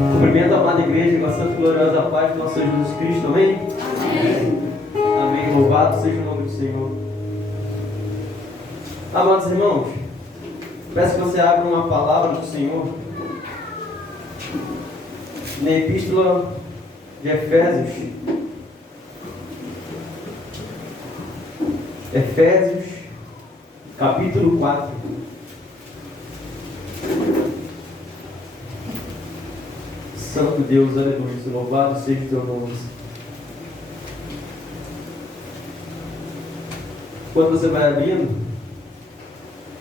Cumprimento a amada igreja com a santa e gloriosa paz do nosso Senhor Jesus Cristo, amém? Amém. Amém. Louvado seja o nome do Senhor. Amados irmãos, peço que você abra uma palavra do Senhor na Epístola de Efésios. Efésios, capítulo 4. Santo Deus, aleluia, louvado seja o teu nome. Quando você vai abrindo,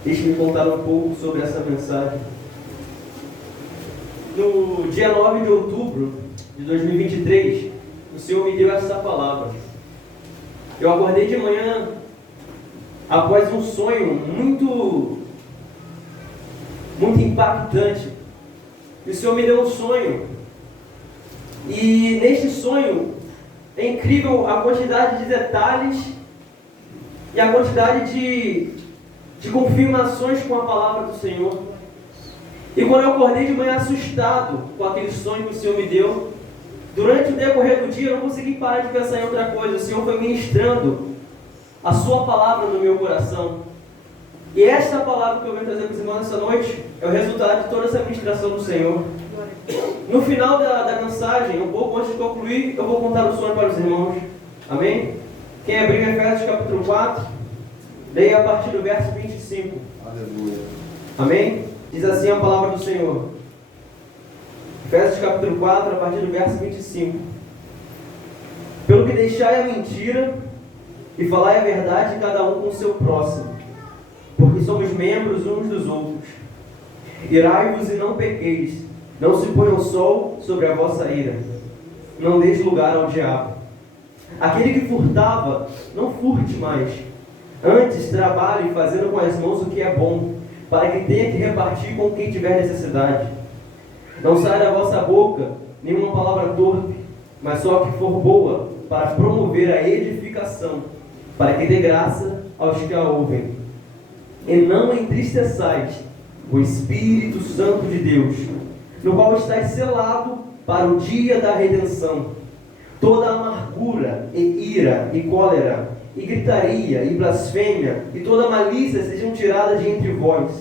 deixe-me contar um pouco sobre essa mensagem. No dia 9 de outubro de 2023, o Senhor me deu essa palavra. Eu acordei de manhã após um sonho muito impactante. E o Senhor me deu um sonho. E neste sonho é incrível a quantidade de detalhes e a quantidade de confirmações com a palavra do Senhor. E quando eu acordei de manhã assustado com aquele sonho que o Senhor me deu, durante o decorrer do dia eu não consegui parar de pensar em outra coisa. O Senhor foi ministrando a sua palavra no meu coração. E esta palavra que eu venho trazer para os irmãos nessa noite é o resultado de toda essa ministração do Senhor. No final da mensagem, um pouco antes de concluir, eu vou contar o sonho para os irmãos. Amém? Quem abriu Efésios capítulo 4, leia a partir do verso 25. Aleluia. Amém? Diz assim a palavra do Senhor. Efésios capítulo 4, a partir do verso 25. Pelo que deixai a mentira e falai a verdade, cada um com o seu próximo, porque somos membros uns dos outros. Irai-vos e não pequeis, não se ponha o sol sobre a vossa ira, não deis lugar ao diabo. Aquele que furtava, não furte mais, antes trabalhe fazendo com as mãos o que é bom, para que tenha que repartir com quem tiver necessidade. Não saia da vossa boca nenhuma palavra torpe, mas só a que for boa, para promover a edificação, para que dê graça aos que a ouvem. E não entristeçais o Espírito Santo de Deus, no qual estáis selado para o dia da redenção. Toda amargura, e ira, e cólera, e gritaria, e blasfêmia, e toda malícia sejam tiradas de entre vós.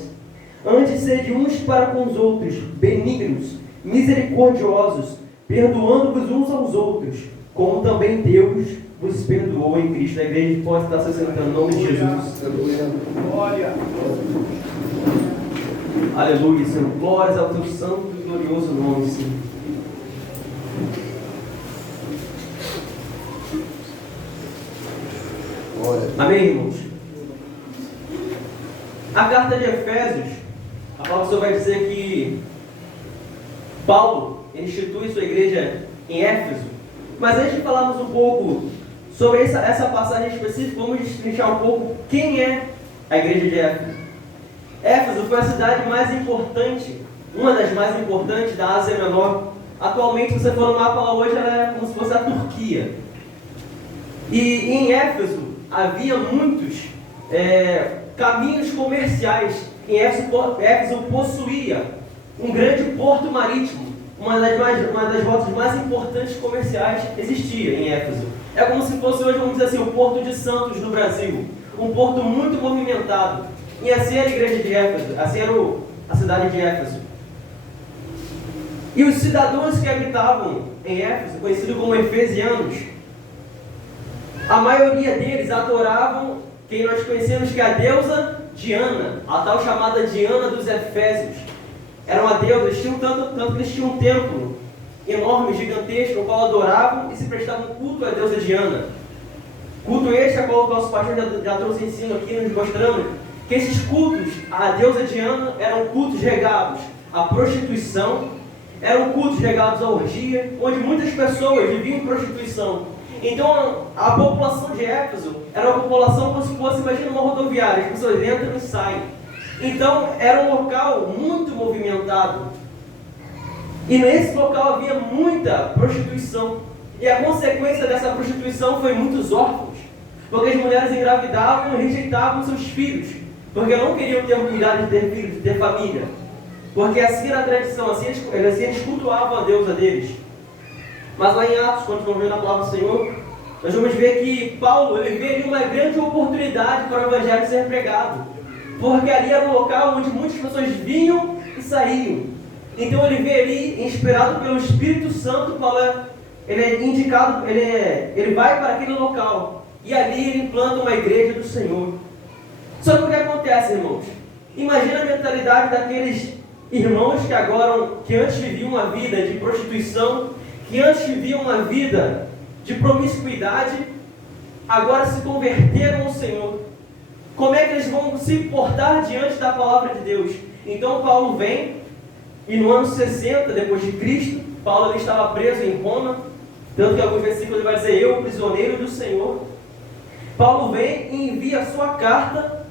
Antes sede uns para com os outros, benignos, misericordiosos, perdoando-vos uns aos outros, como também Deus vos perdoou em Cristo. A igreja pode estar se sentando no nome de Jesus. Glória. Aleluia, Senhor. Glórias ao teu santo e glorioso nome, Senhor. Glória. Amém, irmãos? A carta de Efésios, a palavra do Senhor vai dizer que Paulo institui sua igreja em Éfeso. Mas antes de falarmos um pouco sobre essa passagem específica, vamos destrinchar um pouco quem é a igreja de Éfeso. Éfeso foi a cidade mais importante, uma das mais importantes da Ásia Menor. Atualmente, se você for no mapa lá hoje, ela é como se fosse a Turquia. E em Éfeso havia muitos caminhos comerciais. Em Éfeso possuía um grande porto marítimo. Uma das rotas mais importantes comerciais existia em Éfeso. É como se fosse hoje, vamos dizer assim, o Porto de Santos no Brasil. Um porto muito movimentado. E assim era a igreja de Éfeso, assim era a cidade de Éfeso. E os cidadãos que habitavam em Éfeso, conhecidos como efesianos, a maioria deles adoravam quem nós conhecemos que é a deusa Diana, a tal chamada Diana dos Efésios. Era uma deusa, eles tinham tanto que eles tinham um templo enorme, gigantesco, no qual adoravam e se prestavam culto à deusa Diana. Culto este, a qual o nosso pastor já trouxe ensino aqui, nos mostrando que esses cultos à deusa Diana eram cultos regados à prostituição, eram cultos regados à orgia, onde muitas pessoas viviam em prostituição. Então a população de Éfeso era uma população como se fosse, imagina uma rodoviária, as pessoas entram e saem. Então era um local muito movimentado. E nesse local havia muita prostituição. E a consequência dessa prostituição foi muitos órfãos, porque as mulheres engravidavam e rejeitavam seus filhos, porque não queriam ter cuidado de ter filhos, de ter família. porque assim era a tradição, assim eles cultuavam a deusa deles. Mas lá em Atos, quando vamos ver na palavra do Senhor, nós vamos ver que Paulo ele vê ali uma grande oportunidade para o Evangelho ser pregado, porque ali era um local onde muitas pessoas vinham e saíam. Então ele vê ali, inspirado pelo Espírito Santo, Paulo ele é indicado, ele vai para aquele local e ali ele implanta uma igreja do Senhor. Só que o que acontece, irmãos? Imagina a mentalidade daqueles irmãos que antes viviam uma vida de prostituição, que antes viviam uma vida de promiscuidade, agora se converteram ao Senhor. Como é que eles vão se portar diante da palavra de Deus? Então Paulo vem, e no ano 60 depois de Cristo, Paulo ele estava preso em Roma, tanto que em alguns versículos ele vai dizer, eu, prisioneiro do Senhor. Paulo vem e envia a sua carta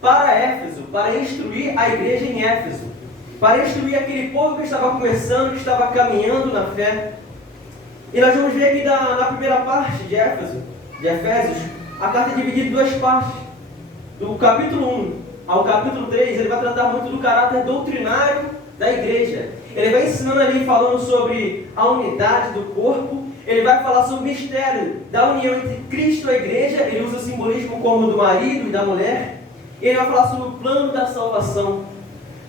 para Éfeso, para instruir a igreja em Éfeso, para instruir aquele povo que estava começando, que estava caminhando na fé. E nós vamos ver aqui na primeira parte de Efésios, a carta é dividida em duas partes. Do capítulo 1 ao capítulo 3, ele vai tratar muito do caráter doutrinário da igreja. Ele vai ensinando ali, falando sobre a unidade do corpo. Ele vai falar sobre o mistério da união entre Cristo e a igreja. Ele usa o simbolismo como do marido e da mulher. E ele vai falar sobre o plano da salvação.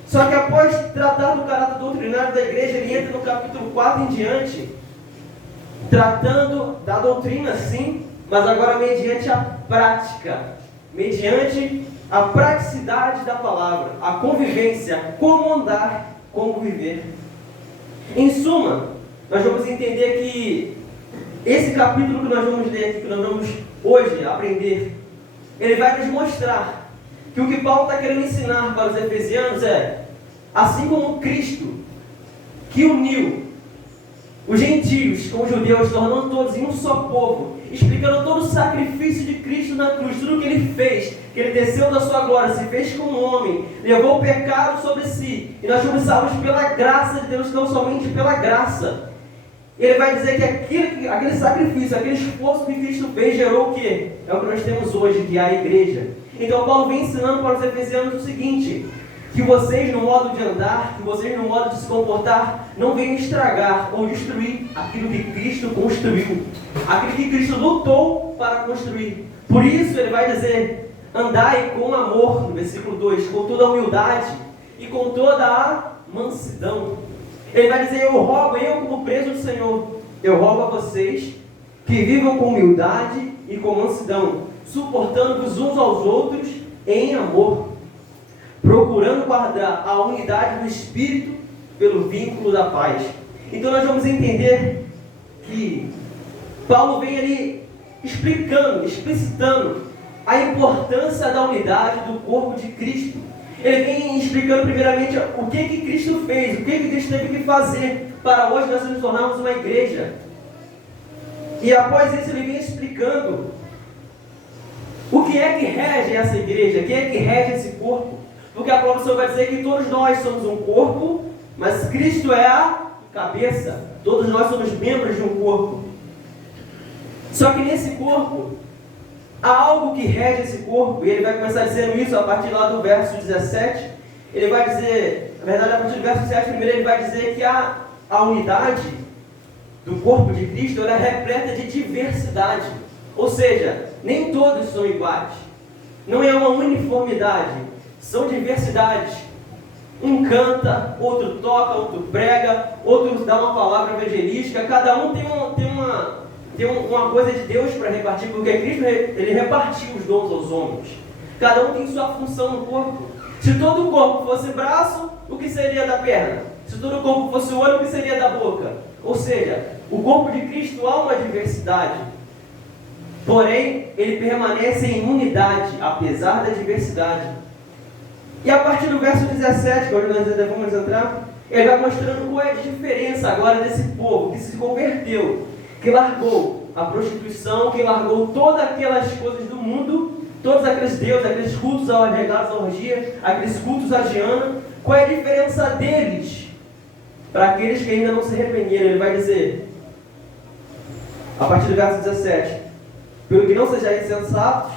Só que após tratar do caráter doutrinário da igreja, ele entra no capítulo 4 em diante, tratando da doutrina sim, mas agora mediante a prática, mediante a praticidade da palavra, a convivência, como andar, como viver. Em suma, nós vamos entender que esse capítulo que nós vamos ler, que nós vamos hoje aprender, ele vai nos mostrar que o que Paulo está querendo ensinar para os efesianos é, assim como Cristo, que uniu os gentios com os judeus, tornando todos em um só povo, explicando todo o sacrifício de Cristo na cruz, tudo o que ele fez, que ele desceu da sua glória, se fez como homem, levou o pecado sobre si, e nós fomos salvos pela graça de Deus, não somente pela graça. Ele vai dizer que aquele sacrifício, aquele esforço que Cristo fez, gerou o quê? É o que nós temos hoje, que é a igreja. Então Paulo vem ensinando para os efesianos o seguinte, que vocês no modo de andar, que vocês no modo de se comportar, não venham estragar ou destruir aquilo que Cristo construiu, aquilo que Cristo lutou para construir. Por isso ele vai dizer, andai com amor, no versículo 2, com toda a humildade e com toda a mansidão. Ele vai dizer, eu rogo, eu como preso do Senhor, eu rogo a vocês que vivam com humildade e com mansidão, suportando-vos uns aos outros em amor, procurando guardar a unidade do Espírito pelo vínculo da paz. Então nós vamos entender que Paulo vem ali explicando, explicitando a importância da unidade do corpo de Cristo. Ele vem explicando primeiramente o que Cristo fez, o que Cristo teve que fazer para hoje nós nos tornarmos uma igreja. E após isso ele vem explicando o que é que rege essa igreja, quem é que rege esse corpo. Porque a palavra do Senhor vai dizer que todos nós somos um corpo, mas Cristo é a cabeça. Todos nós somos membros de um corpo. Só que nesse corpo, há algo que rege esse corpo, e ele vai começar dizendo isso a partir lá do verso 17. Ele vai dizer, na verdade a partir do verso 7 primeiro, ele vai dizer que a unidade do corpo de Cristo, ela é repleta de diversidade. Ou seja, nem todos são iguais. Não é uma uniformidade. São diversidades. Um canta, outro toca, outro prega, outro dá uma palavra evangelística. Cada um tem uma coisa de Deus para repartir, porque Cristo ele repartiu os dons aos homens. Cada um tem sua função no corpo. Se todo o corpo fosse braço, o que seria da perna? Se todo o corpo fosse olho, o que seria da boca? Ou seja, o corpo de Cristo há uma diversidade. Porém, ele permanece em unidade, apesar da diversidade. E a partir do verso 17, que hoje nós vamos entrar, ele vai mostrando qual é a diferença agora desse povo que se converteu, que largou a prostituição, que largou todas aquelas coisas do mundo, todos aqueles deuses, aqueles cultos regados à orgia, aqueles cultos a Diana. Qual é a diferença deles para aqueles que ainda não se arrependeram? Ele vai dizer, a partir do verso 17, pelo que não sejais insensatos,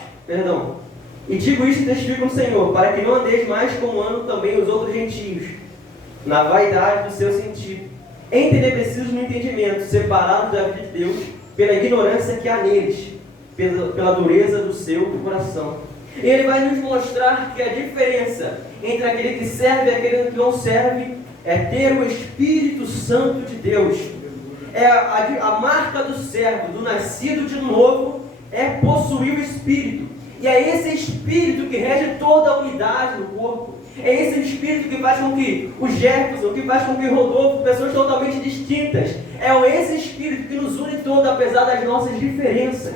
e digo isto e testifico no Senhor, para que não andeis mais como andam também os outros gentios, na vaidade do seu sentido, entenebrecidos no entendimento, separados da vida de Deus, pela ignorância que há neles, pela dureza do seu coração. E ele vai nos mostrar que a diferença entre aquele que serve e aquele que não serve é ter o Espírito Santo de Deus. É a marca do servo, do nascido de novo, é possuir o Espírito. E é esse Espírito que rege toda a unidade no corpo. É esse Espírito que faz com que o Jefferson, que faz com que o Rodolfo, pessoas totalmente distintas, é esse Espírito que nos une todos, apesar das nossas diferenças.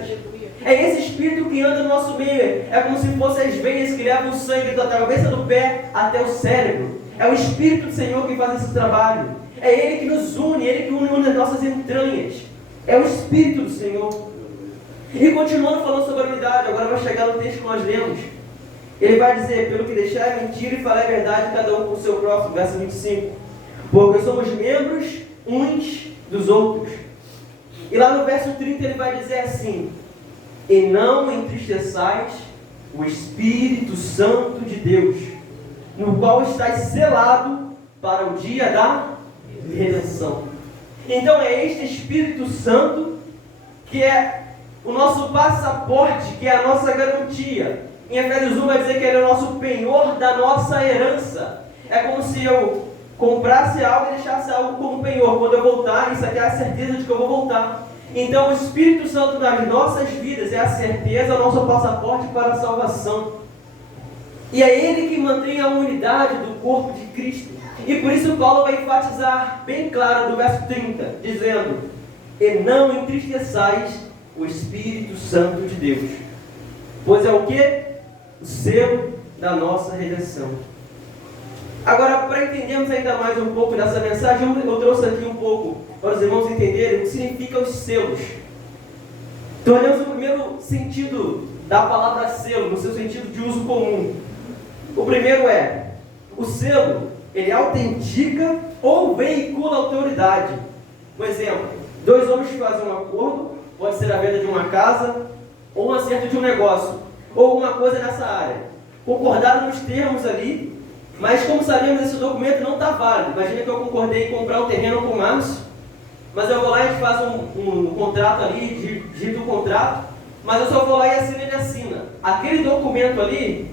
É esse Espírito que anda no nosso meio. É como se fossem as veias que levam o sangue da cabeça do pé até o cérebro. É o Espírito do Senhor que faz esse trabalho. É Ele que nos une, Ele que une as nossas entranhas. É o Espírito do Senhor. E continuando falando sobre a unidade, agora vai chegar no texto que nós lemos. Ele vai dizer, pelo que deixar é mentira e falar a verdade, cada um com o seu próximo, verso 25. Porque somos membros uns dos outros. E lá no verso 30 ele vai dizer assim: e não entristeçais o Espírito Santo de Deus, no qual estáis selado para o dia da redenção. Então é este Espírito Santo que é o nosso passaporte, que é a nossa garantia. Em Efésios 1 vai dizer que ele é o nosso penhor da nossa herança. É como se eu comprasse algo e deixasse algo como penhor. Quando eu voltar, isso aqui é a certeza de que eu vou voltar. Então o Espírito Santo nas nossas vidas é a certeza, o nosso passaporte para a salvação. E é Ele que mantém a unidade do corpo de Cristo. E por isso Paulo vai enfatizar bem claro no verso 30, dizendo: e não entristeçais o Espírito Santo de Deus. Pois é o que? O selo da nossa redenção. Agora, para entendermos ainda mais um pouco dessa mensagem, eu trouxe aqui um pouco para os irmãos entenderem o que significa os selos. Então, olhamos o primeiro sentido da palavra selo, no seu sentido de uso comum. O primeiro é: o selo, ele autentica ou veicula autoridade. Um exemplo: dois homens que fazem um acordo, pode ser a venda de uma casa, ou um acerto de um negócio, ou alguma coisa nessa área. Concordaram nos termos ali, mas como sabemos, esse documento não está válido. Imagina que eu concordei em comprar um terreno com o Márcio, mas eu vou lá e a gente faz um contrato ali, digito o contrato, mas eu só vou lá e assino, ele assina. Aquele documento ali,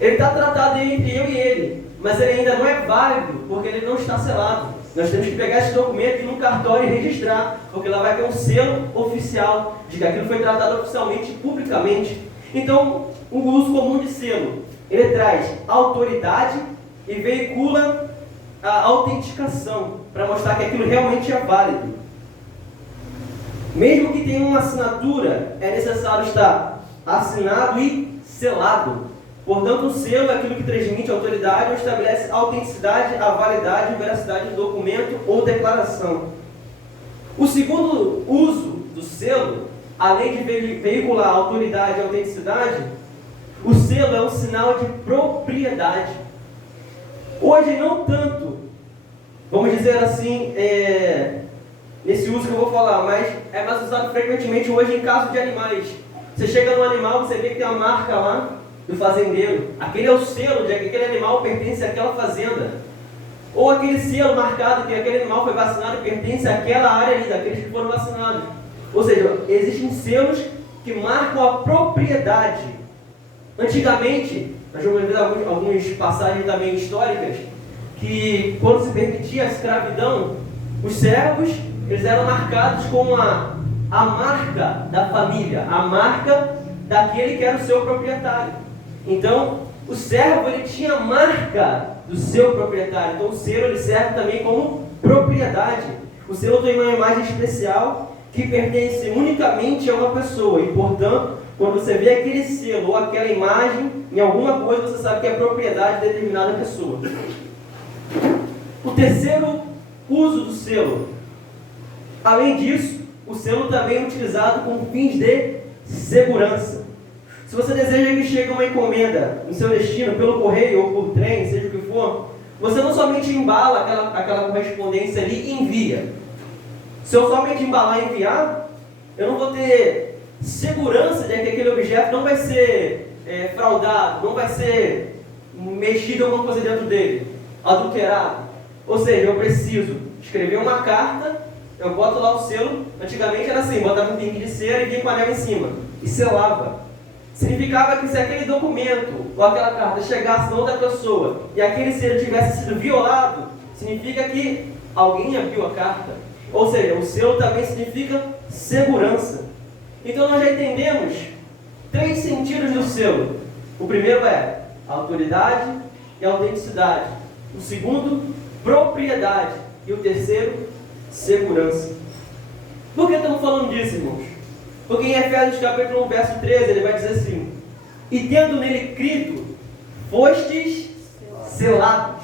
ele está tratado entre eu e ele, mas ele ainda não é válido, porque ele não está selado. Nós temos que pegar esse documento e ir no cartório e registrar, porque lá vai ter um selo oficial de que aquilo foi tratado oficialmente, publicamente. Então, o uso comum de selo, ele traz autoridade e veicula a autenticação, para mostrar que aquilo realmente é válido. Mesmo que tenha uma assinatura, é necessário estar assinado e selado. Portanto, o selo é aquilo que transmite autoridade ou estabelece a autenticidade, a validade e veracidade do documento ou declaração. O segundo uso do selo, além de veicular autoridade e autenticidade, o selo é um sinal de propriedade. Hoje não tanto, vamos dizer assim, nesse uso que eu vou falar, mas é mais usado frequentemente hoje em caso de animais. Você chega num animal, você vê que tem uma marca lá do fazendeiro. Aquele é o selo de que aquele animal pertence àquela fazenda. Ou aquele selo marcado que aquele animal foi vacinado e pertence àquela área ali, daqueles que foram vacinados. Ou seja, existem selos que marcam a propriedade. Antigamente, nós vamos ver algumas passagens também históricas, que quando se permitia a escravidão, os servos, eles eram marcados com a marca da família, a marca daquele que era o seu proprietário. Então, o servo, ele tinha a marca do seu proprietário. Então, o selo, ele serve também como propriedade. O selo tem uma imagem especial que pertence unicamente a uma pessoa. E, portanto, quando você vê aquele selo ou aquela imagem em alguma coisa, você sabe que é propriedade de determinada pessoa. O terceiro uso do selo. Além disso, o selo também é utilizado com fins de segurança. Se você deseja que chegue uma encomenda no seu destino, pelo correio ou por trem, seja o que for, você não somente embala aquela correspondência ali e envia. Se eu somente embalar e enviar, eu não vou ter segurança de que aquele objeto não vai ser fraudado, não vai ser mexido alguma coisa dentro dele, adulterado. Ou seja, eu preciso escrever uma carta, eu boto lá o selo. Antigamente era assim, botava um pingue de cera e vinha com a anel em cima e selava. Significava que se aquele documento ou aquela carta chegasse na outra pessoa e aquele selo tivesse sido violado, significa que alguém abriu a carta. Ou seja, o selo também significa segurança. Então nós já entendemos 3 sentidos do selo. O primeiro é autoridade e autenticidade. O segundo, propriedade. E o terceiro, segurança. Por que estamos falando disso, irmãos? Porque em Efésios capítulo 1, verso 13, ele vai dizer assim: e tendo nele crido, fostes selados.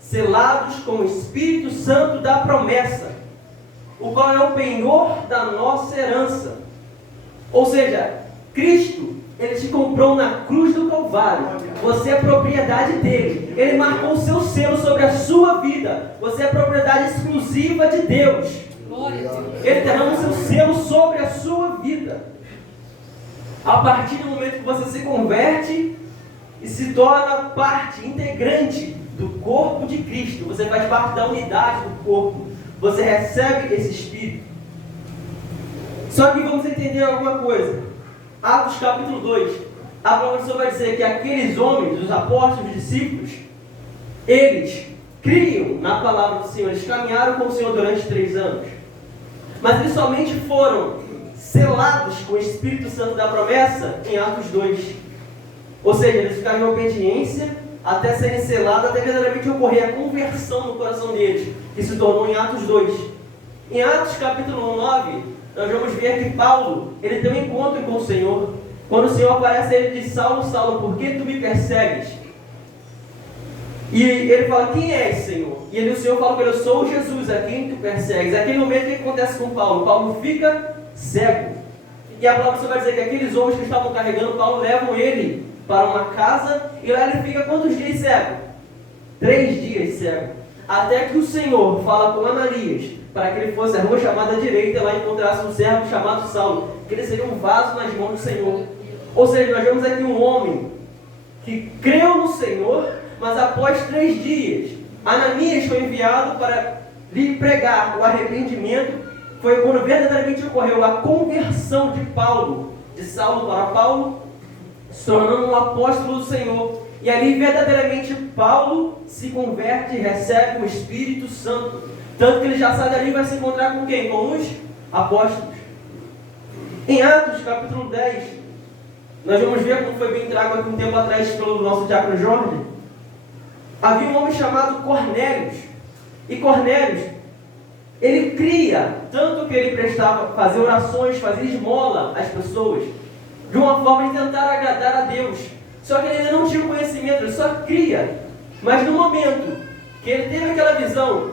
Selados com o Espírito Santo da promessa, o qual é o penhor da nossa herança. Ou seja, Cristo, Ele te comprou na cruz do Calvário. Você é propriedade dele. Ele marcou o seu selo sobre a sua vida. Você é propriedade exclusiva de Deus. Ele derrama o seu selo sobre a sua vida. A partir do momento que você se converte e se torna parte integrante do corpo de Cristo, você faz parte da unidade do corpo. Você recebe esse Espírito. Só que vamos entender alguma coisa. Atos capítulo 2, a palavra vai dizer que aqueles homens, os apóstolos, os discípulos, eles criam na palavra do Senhor, eles caminharam com o Senhor durante 3 anos. Mas eles somente foram selados com o Espírito Santo da promessa em Atos 2. Ou seja, eles ficaram em obediência até serem selados, até verdadeiramente ocorrer a conversão no coração deles, que se tornou em Atos 2. Em Atos capítulo 9, nós vamos ver que Paulo, ele tem um encontro com o Senhor. Quando o Senhor aparece, ele diz: Saulo, Saulo, por que tu me persegues? E ele fala: quem és, Senhor? E o Senhor fala para ele: eu sou Jesus, a quem tu persegues. Aquele momento, o que acontece com Paulo? Paulo fica cego. E a palavra vai dizer que aqueles homens que estavam carregando Paulo levam ele para uma casa, e lá ele fica quantos dias cego? 3 dias cego. Até que o Senhor fala com Ananias, para que ele fosse à rua chamada direita, e lá encontrasse um servo chamado Saulo, que ele seria um vaso nas mãos do Senhor. Ou seja, nós vemos aqui um homem que creu no Senhor, mas após 3 dias, Ananias foi enviado para lhe pregar o arrependimento. Foi quando verdadeiramente ocorreu a conversão de Paulo, de Saulo para Paulo, se tornando um apóstolo do Senhor. E ali verdadeiramente Paulo se converte e recebe o Espírito Santo. Tanto que ele já sai dali e vai se encontrar com quem? Com os apóstolos. Em Atos capítulo 10, nós vamos ver como foi bem trago aqui um tempo atrás pelo nosso diácono Jorge. Havia um homem chamado Cornélios. E Cornélios, ele cria, tanto que ele prestava, fazia orações, fazia esmola às pessoas, de uma forma de tentar agradar a Deus. Só que ele ainda não tinha o conhecimento, ele só cria. Mas no momento que ele teve aquela visão,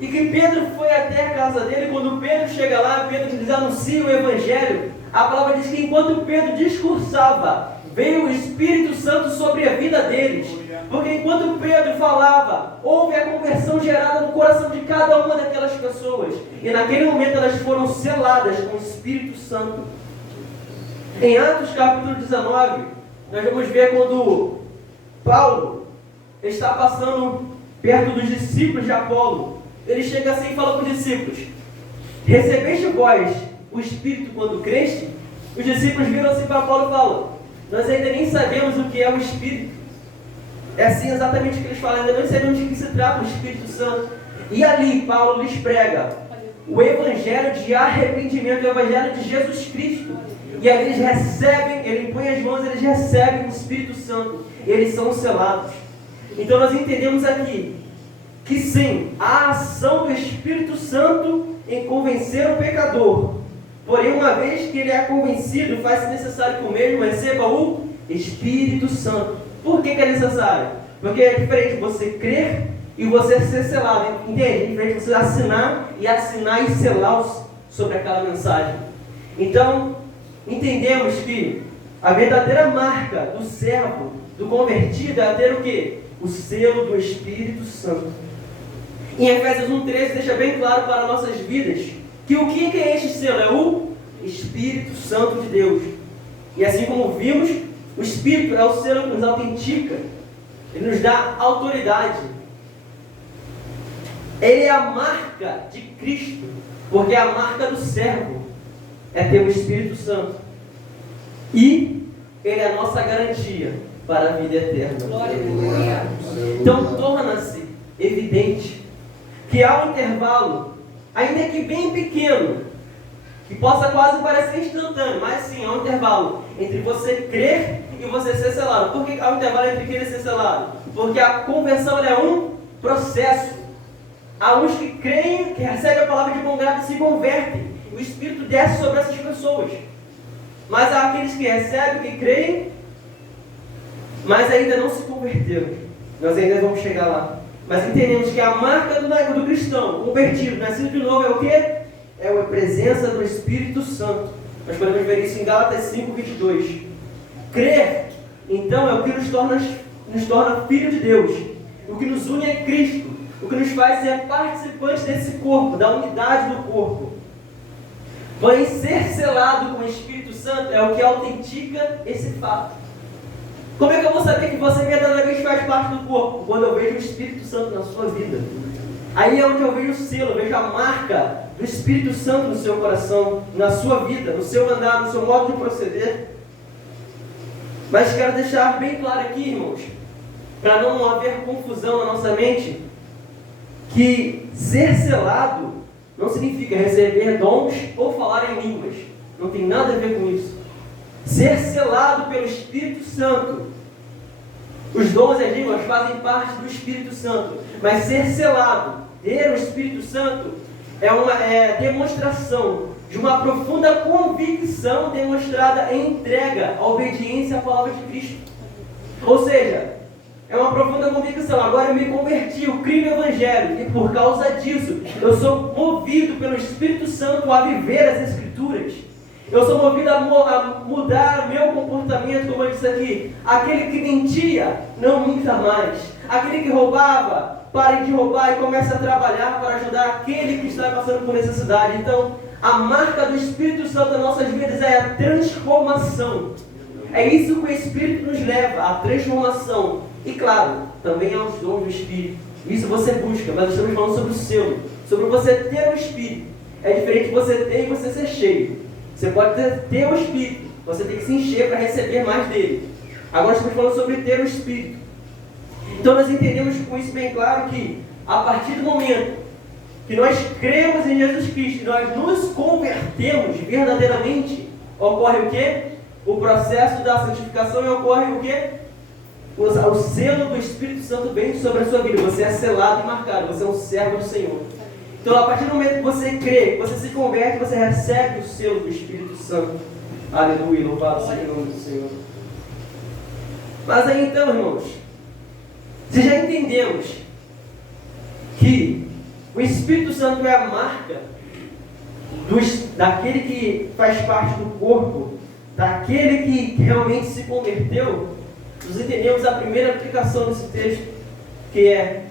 e que Pedro foi até a casa dele, quando Pedro chega lá, Pedro lhes anuncia o Evangelho, a palavra diz que enquanto Pedro discursava, veio o Espírito Santo sobre a vida deles. Porque enquanto Pedro falava, houve a conversão gerada no coração de cada uma daquelas pessoas. E naquele momento elas foram seladas com o Espírito Santo. Em Atos capítulo 19, nós vamos ver quando Paulo está passando perto dos discípulos de Apolo. Ele chega assim e fala para os discípulos: recebeste vós o Espírito quando creste? Os discípulos viram assim para Paulo e falam: nós ainda nem sabemos o que é o Espírito. É assim exatamente o que eles falam, ainda não sabemos de que se trata o Espírito Santo. E ali Paulo lhes prega o Evangelho de arrependimento, o Evangelho de Jesus Cristo. E ali eles recebem, ele impõe as mãos, eles recebem o Espírito Santo. E eles são selados. Então nós entendemos aqui que sim, há a ação do Espírito Santo em convencer o pecador. Porém, uma vez que ele é convencido, faz-se necessário que o mesmo receba o Espírito Santo. Por que é necessário? Porque é diferente você crer e você ser selado. Entende? É diferente você assinar e selar sobre aquela mensagem. Então, entendemos que a verdadeira marca do servo, do convertido, é ter o quê? O selo do Espírito Santo. Em Efésios 1,13 deixa bem claro para nossas vidas que o que é este selo? É o Espírito Santo de Deus. E assim como vimos, o Espírito é o selo que nos autentica, ele nos dá autoridade. Ele é a marca de Cristo, porque a marca do servo é ter o Espírito Santo. E ele é a nossa garantia para a vida eterna. Glória a Deus. Então torna-se evidente que há um intervalo, ainda que bem pequeno, que possa quase parecer instantâneo, mas sim, há um intervalo entre você crer e você ser selado. Por que há um intervalo entre crer e ser selado? Porque a conversão é um processo. Há uns que creem, que recebem a palavra de bom grado e se convertem. O Espírito desce sobre essas pessoas. Mas há aqueles que recebem, que creem, mas ainda não se converteram. Nós ainda vamos chegar lá. Mas entendemos que a marca do cristão convertido, nascido de novo, é o quê? É a presença do Espírito Santo. Nós podemos ver isso em Gálatas 5:22. Crer, então, é o que nos torna filho de Deus. O que nos une é Cristo. O que nos faz ser participantes desse corpo, da unidade do corpo. Porém, ser selado com o Espírito Santo é o que autentica esse fato. Como é que eu vou saber que você verdadeiramente faz parte do corpo? Quando eu vejo o Espírito Santo na sua vida. Aí é onde eu vejo o selo, eu vejo a marca do Espírito Santo no seu coração, na sua vida, no seu andar, no seu modo de proceder. Mas quero deixar bem claro aqui, irmãos, para não haver confusão na nossa mente, que ser selado não significa receber dons ou falar em línguas. Não tem nada a ver com isso. Ser selado pelo Espírito Santo. Os dons e as línguas fazem parte do Espírito Santo. Mas ser selado, ter o Espírito Santo, é uma demonstração de uma profunda convicção demonstrada em entrega, a obediência à palavra de Cristo. Ou seja, é uma profunda convicção. Agora eu me converti, eu creio no Evangelho, e por causa disso, eu sou movido pelo Espírito Santo a viver as Escrituras. Eu sou movido a mudar o meu comportamento, como eu disse aqui. Aquele que mentia, não minta mais. Aquele que roubava, pare de roubar e comece a trabalhar para ajudar aquele que está passando por necessidade. Então, a marca do Espírito Santo nas nossas vidas é a transformação. É isso que o Espírito nos leva, a transformação. E claro, também aos dons do Espírito. Isso você busca, mas estamos falando sobre o selo, sobre você ter o Espírito. É diferente de você ter e você ser cheio. Você pode ter o Espírito, você tem que se encher para receber mais dele. Agora estamos falando sobre ter o Espírito. Então nós entendemos com isso bem claro que, a partir do momento que nós cremos em Jesus Cristo, e nós nos convertemos verdadeiramente, ocorre o quê? O processo da santificação, e ocorre o quê? O selo do Espírito Santo vem sobre a sua vida. Você é selado e marcado, você é um servo do Senhor. Então, a partir do momento que você crê, que você se converte, você recebe o selo do Espírito Santo. Aleluia, louvado seja o nome do Senhor. Mas aí então, irmãos, se já entendemos que o Espírito Santo é a marca daquele que faz parte do corpo, daquele que realmente se converteu, nós entendemos a primeira aplicação desse texto, que é: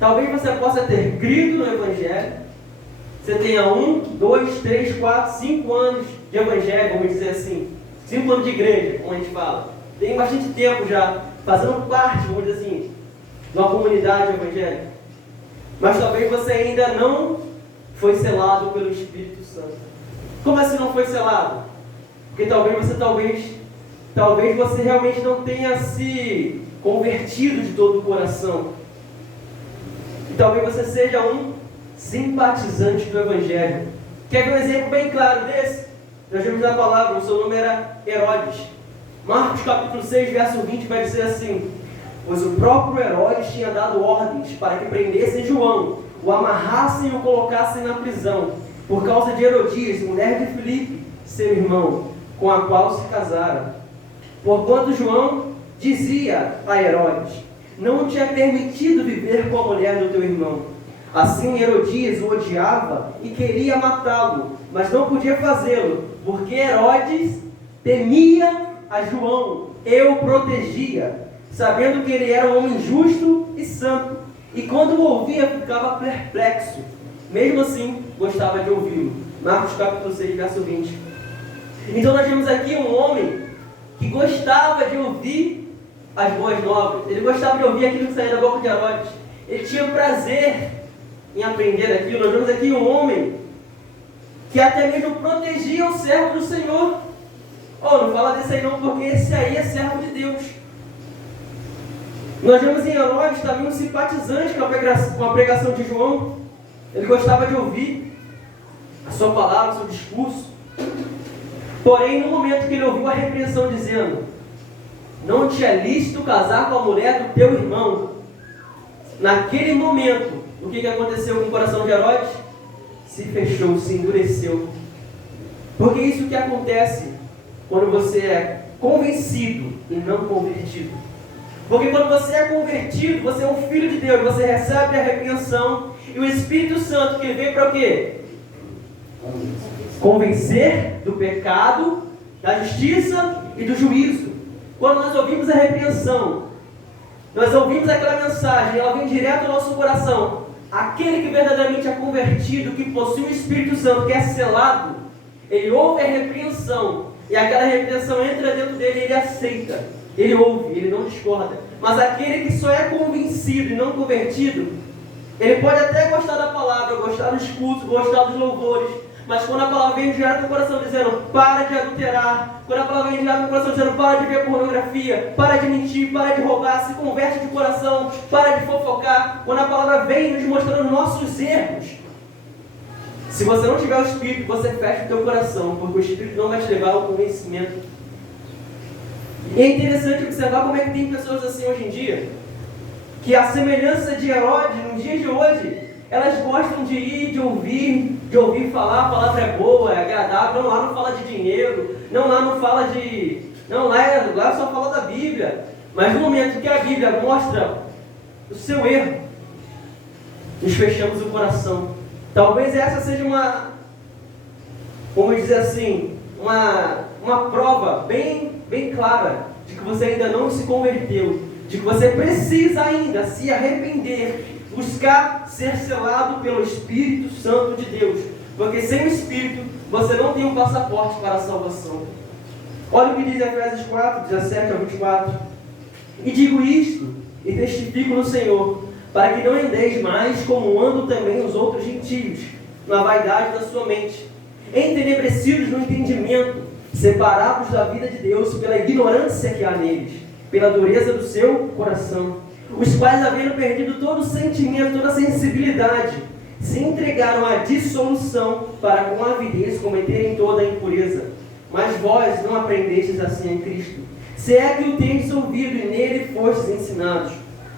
talvez você possa ter crido no Evangelho, você tenha 1, 2, 3, 4, 5 anos de Evangelho, vamos dizer assim, 5 anos de igreja, como a gente fala, tem bastante tempo já fazendo parte, vamos dizer assim, de uma comunidade evangélica, mas talvez você ainda não foi selado pelo Espírito Santo. Como assim não foi selado? Porque talvez você realmente não tenha se convertido de todo o coração. E talvez você seja um simpatizante do Evangelho. Quer ver um exemplo bem claro desse? Nós vemos na palavra, o seu nome era Herodes. Marcos capítulo 6, verso 20 vai dizer assim: pois o próprio Herodes tinha dado ordens para que prendessem João, o amarrassem e o colocassem na prisão, por causa de Herodias, mulher de Filipe, seu irmão, com a qual se casaram. Porquanto João dizia a Herodes: não te é permitido viver com a mulher do teu irmão. Assim Herodias o odiava e queria matá-lo, mas não podia fazê-lo, porque Herodes temia a João e o protegia, sabendo que ele era um homem justo e santo, e quando o ouvia ficava perplexo. Mesmo assim, gostava de ouvi-lo. Marcos capítulo 6, verso 20. Então nós vemos aqui um homem que gostava de ouvir as boas novas. Ele gostava de ouvir aquilo que saía da boca de Herodes. Ele tinha prazer em aprender aquilo. Nós vemos aqui um homem que até mesmo protegia o servo do Senhor. Não fala desse aí não, porque esse aí é servo de Deus. Nós vemos em Herodes também um simpatizante com a pregação de João. Ele gostava de ouvir a sua palavra, o seu discurso. Porém, no momento que ele ouviu a repreensão dizendo: não te é lícito casar com a mulher do teu irmão. Naquele momento, o que aconteceu com o coração de Herodes? Se fechou, se endureceu. Porque isso que acontece quando você é convencido e não convertido. Porque quando você é convertido, você é um filho de Deus, você recebe a repreensão, e o Espírito Santo que veio para o quê? Convencer do pecado, da justiça e do juízo. Quando nós ouvimos a repreensão, nós ouvimos aquela mensagem, ela vem direto ao nosso coração. Aquele que verdadeiramente é convertido, que possui o Espírito Santo, que é selado, ele ouve a repreensão, e aquela repreensão entra dentro dele e ele aceita. Ele ouve, ele não discorda. Mas aquele que só é convencido e não convertido, ele pode até gostar da palavra, gostar dos cultos, gostar dos louvores, mas quando a palavra vem direto no coração dizendo: para de adulterar, quando a palavra vem direto no coração dizendo: para de ver pornografia, para de mentir, para de roubar, se converte de coração, para de fofocar, quando a palavra vem nos mostrando nossos erros, se você não tiver o Espírito, você fecha o teu coração, porque o Espírito não vai te levar ao convencimento. E é interessante observar como é que tem pessoas assim hoje em dia, que a semelhança de Herodes, nos dias de hoje, elas gostam de ir, de ouvir falar, a palavra é boa, é agradável. Não, lá não fala de dinheiro, não, lá não fala de... Não, lá só fala da Bíblia. Mas no momento que a Bíblia mostra o seu erro, nos fechamos o coração. Talvez essa seja vamos dizer assim, uma prova bem clara de que você ainda não se converteu, de que você precisa ainda se arrepender, buscar ser selado pelo Espírito Santo de Deus, porque sem o Espírito você não tem um passaporte para a salvação. Olha o que diz Efésios 4, 17 a 24. E digo isto, e testifico no Senhor, para que não andeis mais como andam também os outros gentios, na vaidade da sua mente, entenebrecidos no entendimento, separados da vida de Deus pela ignorância que há neles, pela dureza do seu coração, os quais, havendo perdido todo o sentimento, toda a sensibilidade, se entregaram à dissolução para com avidez cometerem toda a impureza. Mas vós não aprendestes assim em Cristo, se é que o tendes ouvido e nele fostes ensinados,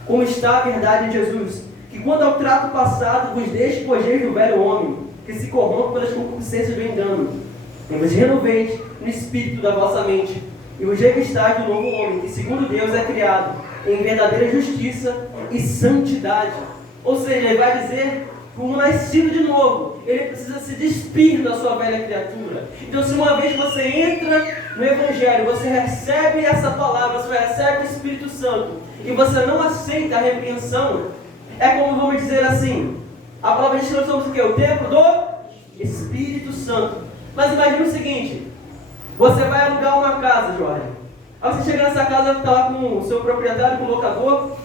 como está a verdade em Jesus, que quando ao trato passado vos despojeis do velho homem, que se corrompe pelas concupiscências do engano, e vos renoveis no espírito da vossa mente, e vos revistais do novo homem, que segundo Deus é criado em verdadeira justiça e santidade. Ou seja, ele vai dizer, como nascido de novo, ele precisa se despir da sua velha criatura. Então, se uma vez você entra no Evangelho, você recebe essa palavra, você recebe o Espírito Santo, e você não aceita a repreensão, é como vamos dizer assim, a palavra diz que nós somos o quê? O templo do Espírito Santo. Mas imagine o seguinte, você vai alugar uma casa, Jorge. Aí você chega nessa casa, está lá com o seu proprietário, com o locador,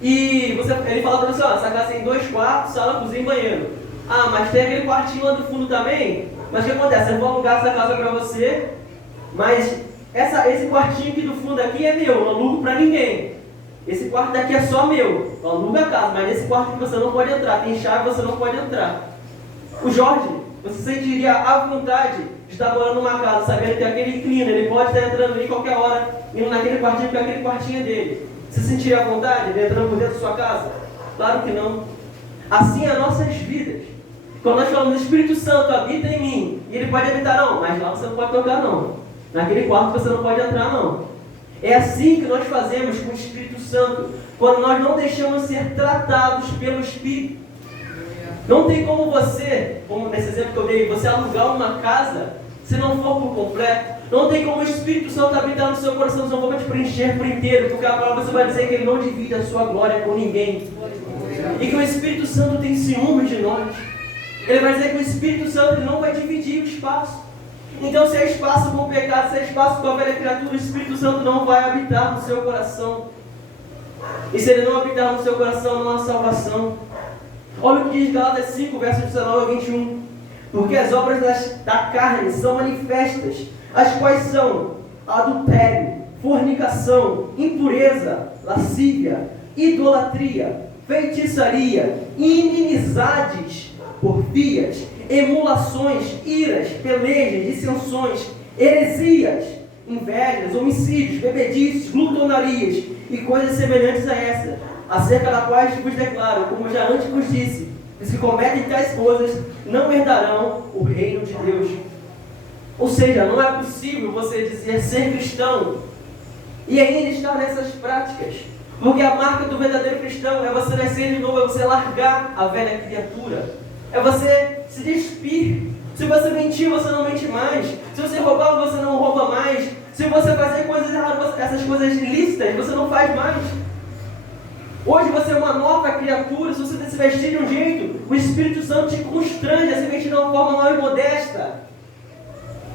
e ele fala para você: essa casa tem 2 quartos, sala, cozinha e banheiro. Ah, mas tem aquele quartinho lá do fundo também? Mas o que acontece? Eu vou alugar essa casa para você, mas esse quartinho aqui do fundo aqui é meu, eu não alugo para ninguém. Esse quarto daqui é só meu, eu alugo a casa, mas nesse quarto aqui você não pode entrar, tem chave, você não pode entrar. O Jorge, você sentiria à vontade de estar morando numa casa, sabendo que aquele inquilino, ele pode estar entrando ali qualquer hora, indo naquele quartinho, porque aquele quartinho é dele. Você sentiria à vontade de entrando por dentro da sua casa? Claro que não. Assim é nossas vidas. Quando nós falamos, o Espírito Santo habita em mim, e ele pode habitar, não, mas lá você não pode tocar, não. Naquele quarto você não pode entrar, não. É assim que nós fazemos com o Espírito Santo, quando nós não deixamos ser tratados pelo Espírito. Não tem como você, como nesse exemplo que eu dei, você alugar uma casa se não for por completo. Não tem como o Espírito Santo habitar no seu coração se não for te preencher por inteiro, porque a palavra você vai dizer que ele não divide a sua glória com ninguém. E que o Espírito Santo tem ciúmes de nós. Ele vai dizer que o Espírito Santo ele não vai dividir o espaço. Então, se é espaço com o pecado, se é espaço com a velha criatura, o Espírito Santo não vai habitar no seu coração. E se ele não habitar no seu coração, não há salvação. Olha o que diz Gálatas 5, versos 19 a 21. Porque as obras da carne são manifestas, as quais são adultério, fornicação, impureza, lascívia, idolatria, feitiçaria, inimizades, porfias, emulações, iras, pelejas, dissensões, heresias, invejas, homicídios, bebedices, glutonarias e coisas semelhantes a essa, acerca da qual vos declaro, como já antes vos disse, os que cometem tais coisas não herdarão o reino de Deus. Ou seja, não é possível você dizer ser cristão e ainda estar nessas práticas, porque a marca do verdadeiro cristão é você nascer de novo, é você largar a velha criatura, é você se despir. Se você mentir, você não mente mais. Se você roubar, você não rouba mais. Se você fazer coisas erradas, essas coisas ilícitas, você não faz mais. Hoje você é uma nova criatura. Se você se vestir de um jeito, o Espírito Santo te constrange a se vestir de uma forma mais modesta.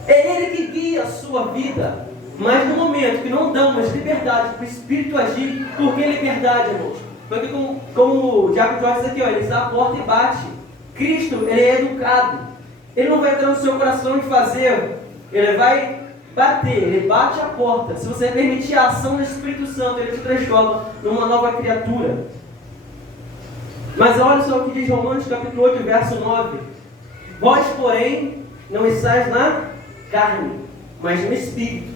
É Ele que guia a sua vida. Mas no momento que não damos liberdade para o Espírito agir, por que liberdade, irmãos? Porque como o Diabo Jorge diz aqui, ele está à porta e bate. Cristo, ele é educado. Ele não vai entrar no seu coração e fazer, ele vai bater, ele bate a porta. Se você permitir a ação do Espírito Santo, ele te transforma numa nova criatura. Mas olha só o que diz Romanos capítulo 8, verso 9. Vós, porém, não estáis na carne, mas no Espírito,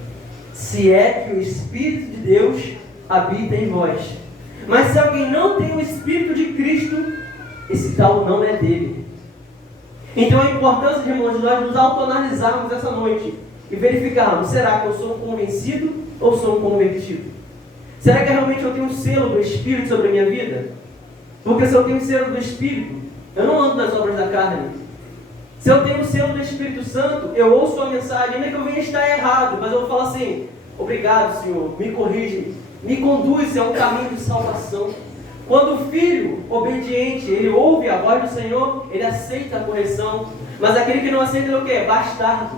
se é que o Espírito de Deus habita em vós. Mas se alguém não tem o Espírito de Cristo, esse tal não é dele. Então a importância, irmãos, de nós nos autoanalisarmos essa noite e verificarmos, será que eu sou um convencido ou sou um convertido? Será que realmente eu tenho um selo do Espírito sobre a minha vida? Porque se eu tenho o selo do Espírito, eu não ando nas obras da carne. Se eu tenho o selo do Espírito Santo, eu ouço a mensagem, ainda que eu venha estar errado, mas eu vou falar assim: obrigado, Senhor, me corrige, me conduz a um caminho de salvação. Quando o filho obediente, ele ouve a voz do Senhor, ele aceita a correção. Mas aquele que não aceita, ele é o quê? Bastardo.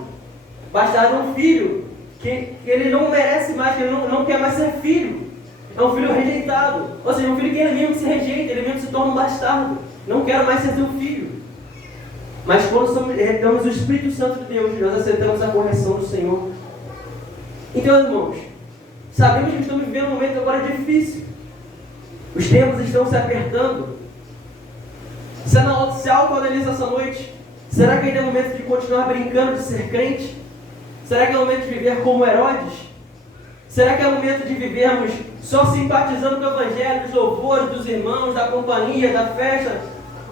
Bastardo é um filho que ele não merece mais, que ele não quer mais ser filho. É um filho rejeitado. Ou seja, um filho que ele mesmo se rejeita, ele mesmo se torna um bastardo. Não quero mais ser teu filho. Mas quando temos o Espírito Santo de Deus, nós aceitamos a correção do Senhor. Então, irmãos, sabemos que estamos vivendo um momento agora difícil. Os tempos estão se apertando. Se autoanalisa essa noite. Será que ainda é o momento de continuar brincando de ser crente? Será que é o momento de viver como Herodes? Será que é o momento de vivermos só simpatizando com o Evangelho, dos louvores, dos irmãos, da companhia, da festa?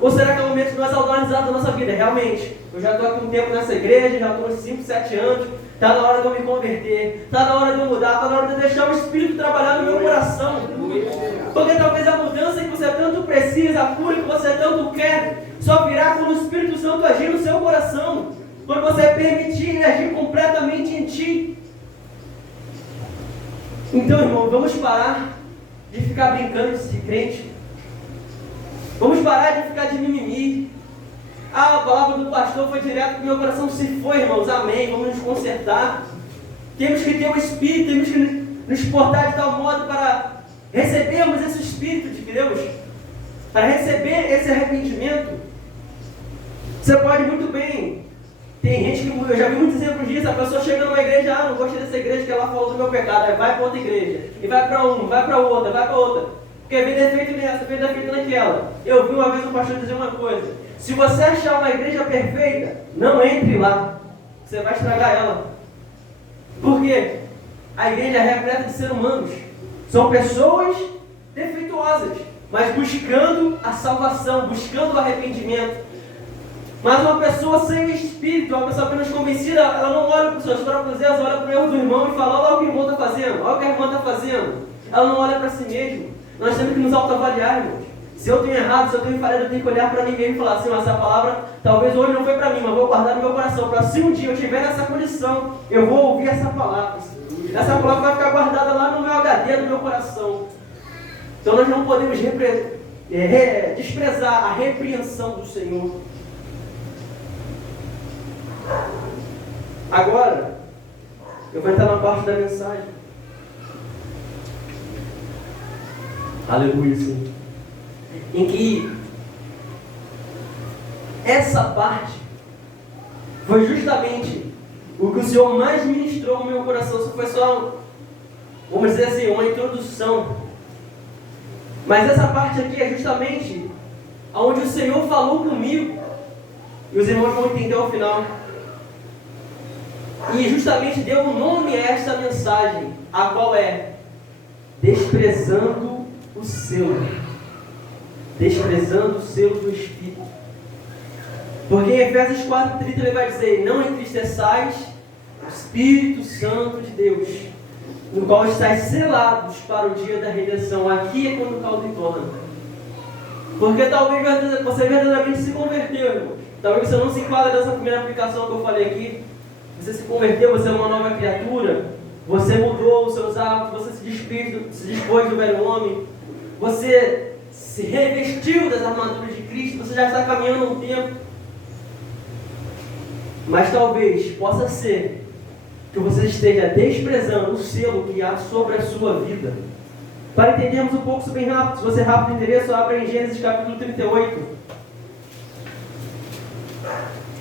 Ou será que é o momento de nós autoanalisarmos a nossa vida? Realmente, eu já estou aqui um tempo nessa igreja, já estou uns 5, 7 anos, está na hora de eu me converter, está na hora de eu mudar, está na hora de eu deixar o Espírito trabalhar no meu coração. Porque talvez a mudança que você tanto precisa, a cura que você tanto quer, só virá quando o Espírito Santo agir no seu coração. Quando você permitir ele agir completamente em ti. Então, irmão, vamos parar de ficar brincando de ser crente. Vamos parar de ficar de mimimi. A palavra do pastor foi direto para o meu coração. Se foi, irmãos, amém. Vamos nos consertar. Temos que ter o Espírito, temos que nos portar de tal modo para recebermos esse Espírito de Deus, para receber esse arrependimento. Você pode muito bem. Tem gente que, eu já vi muitos exemplos disso, a pessoa chega numa igreja, não gostei dessa igreja que ela falou do meu pecado, aí vai para outra igreja, e vai para uma, vai para outra, vai para outra, porque vê defeito nessa, vê defeito naquela. Eu vi uma vez um pastor dizer uma coisa: se você achar uma igreja perfeita, não entre lá, você vai estragar ela. Por quê? A igreja é repleta de seres humanos, são pessoas defeituosas, mas buscando a salvação, buscando o arrependimento. Mas uma pessoa sem o Espírito, uma pessoa apenas convencida, ela não olha para os seus próprios erros, olha para o erro do irmão e fala: olha o que o irmão está fazendo, olha o que a irmã está fazendo. Ela não olha para si mesma. Nós temos que nos autoavaliar, irmãos. Se eu tenho errado, se eu tenho falhado, eu tenho que olhar para mim mesmo e falar assim: essa palavra talvez hoje não foi para mim, mas vou guardar no meu coração, para se um dia eu estiver nessa condição, eu vou ouvir essa palavra. Essa palavra vai ficar guardada lá no meu HD, no meu coração. Então nós não podemos desprezar a repreensão do Senhor. Agora, eu vou entrar na parte da mensagem. Aleluia, Senhor. Em que essa parte foi justamente o que o Senhor mais ministrou no meu coração. Isso foi só, vamos dizer assim, uma introdução. Mas essa parte aqui é justamente onde o Senhor falou comigo, e os irmãos vão entender ao final, e justamente deu um nome a esta mensagem, a qual é desprezando o selo. Desprezando o selo do Espírito. Porque em Efésios 4:30 ele vai dizer: não entristeçais o Espírito Santo de Deus, no qual estáis selados para o dia da redenção. Aqui é quando o caldo entorna. Porque talvez você verdadeiramente se converteu, irmão. Talvez você não se enquadre nessa primeira aplicação que eu falei aqui. Você se converteu, você é uma nova criatura. Você mudou os seus hábitos, você se dispôs do velho homem. Você se revestiu das armaduras de Cristo. Você já está caminhando há um tempo. Mas talvez possa ser que você esteja desprezando o selo que há sobre a sua vida. Para entendermos um pouco isso bem rápido, se você é rápido de endereço, abra em Gênesis capítulo 38.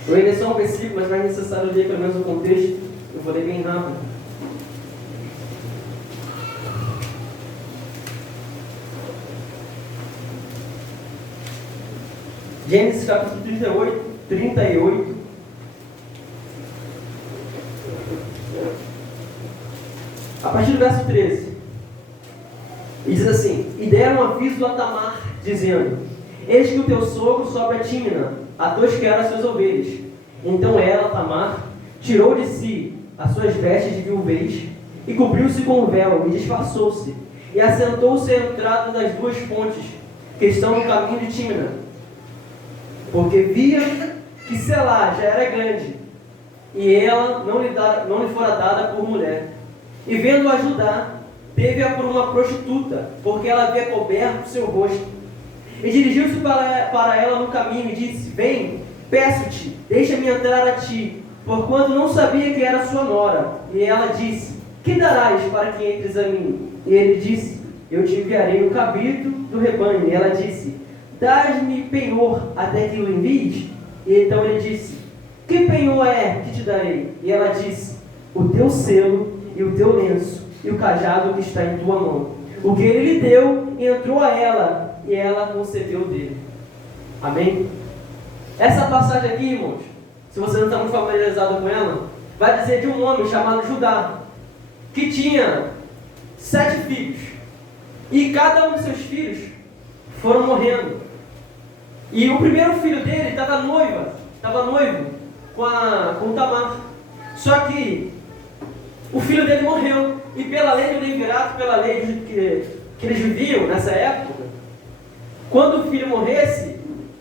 Eu ainda só um versículo, mas vai necessário ler pelo menos o contexto. Eu vou ler bem rápido. Gênesis capítulo 38. A partir do verso 13. E diz assim: e deram aviso a Tamar, dizendo: eis que o teu sogro sobe a Tímina, a tosquear as suas ovelhas. Então ela, Tamar, tirou de si as suas vestes de viuvez, e cobriu-se com o véu, e disfarçou-se, e assentou-se à entrada das duas fontes, que estão no caminho de Tímina, porque via que Selá já era grande, e ela não lhe fora dada por mulher. E vendo ajudar, teve-a por uma prostituta, porque ela havia coberto o seu rosto. E dirigiu-se para ela no caminho e disse: vem, peço-te, deixa-me entrar a ti, porquanto não sabia que era sua nora. E ela disse: que darás para que entres a mim? E ele disse: eu te enviarei o cabrito do rebanho. E ela disse: dás-me penhor até que o envies? E então ele disse: que penhor é que te darei? E ela disse: o teu selo e o teu lenço e o cajado que está em tua mão. O que ele lhe deu entrou a ela, e ela concebeu dele. Amém? Essa passagem aqui, irmãos, se você não está muito familiarizado com ela, vai dizer de um homem chamado Judá, que tinha 7 filhos, e cada um dos seus filhos foram morrendo. E o primeiro filho dele estava noivo com Tamar. Só que o filho dele morreu. E pela lei do levirato, pela lei que eles viviam nessa época, quando o filho morresse,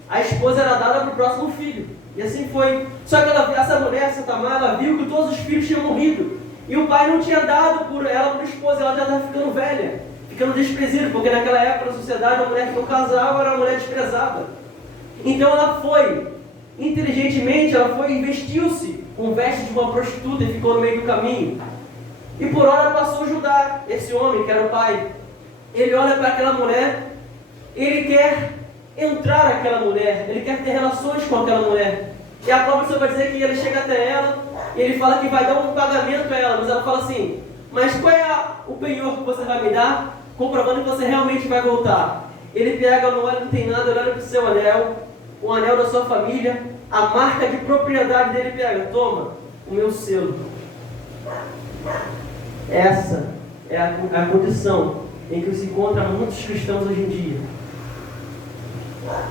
a esposa era dada para o próximo filho. E assim foi. Só que essa mulher, essa Tamar, ela viu que todos os filhos tinham morrido. E o pai não tinha dado por ela por esposa. Ela já estava ficando velha, ficando desprezível, porque naquela época na sociedade a mulher que não casava era uma mulher desprezada. Então ela foi, inteligentemente, ela foi e vestiu-se com vestes de uma prostituta e ficou no meio do caminho. E por hora passou Judá, esse homem que era o pai. Ele olha para aquela mulher, ele quer entrar naquela mulher, ele quer ter relações com aquela mulher. E a própria pessoa vai dizer que ele chega até ela, e ele fala que vai dar um pagamento a ela, mas ela fala assim: mas qual é o penhor que você vai me dar, comprovando que você realmente vai voltar? Ele pega, não olha, não tem nada, olha para o seu anel, o anel da sua família, a marca de propriedade dele, pega: toma, o meu selo. Essa é a condição em que se encontra muitos cristãos hoje em dia,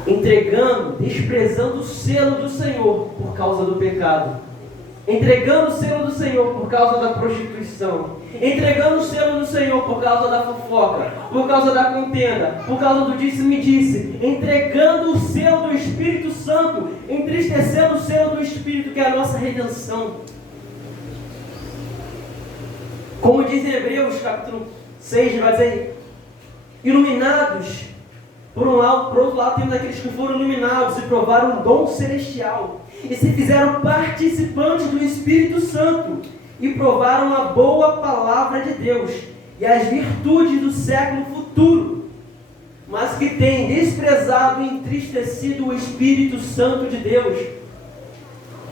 entregando, desprezando o selo do Senhor por causa do pecado, entregando o selo do Senhor por causa da prostituição, entregando o selo do Senhor por causa da fofoca, por causa da contenda, por causa do disse-me-disse, entregando o selo do Espírito Santo, entristecendo o selo do Espírito, que é a nossa redenção. Como diz em Hebreus capítulo 6, vai dizer: iluminados, por outro lado temos aqueles que foram iluminados e provaram um dom celestial, e se fizeram participantes do Espírito Santo, e provaram a boa palavra de Deus, e as virtudes do século futuro. mas que tem desprezado e entristecido o Espírito Santo de Deus.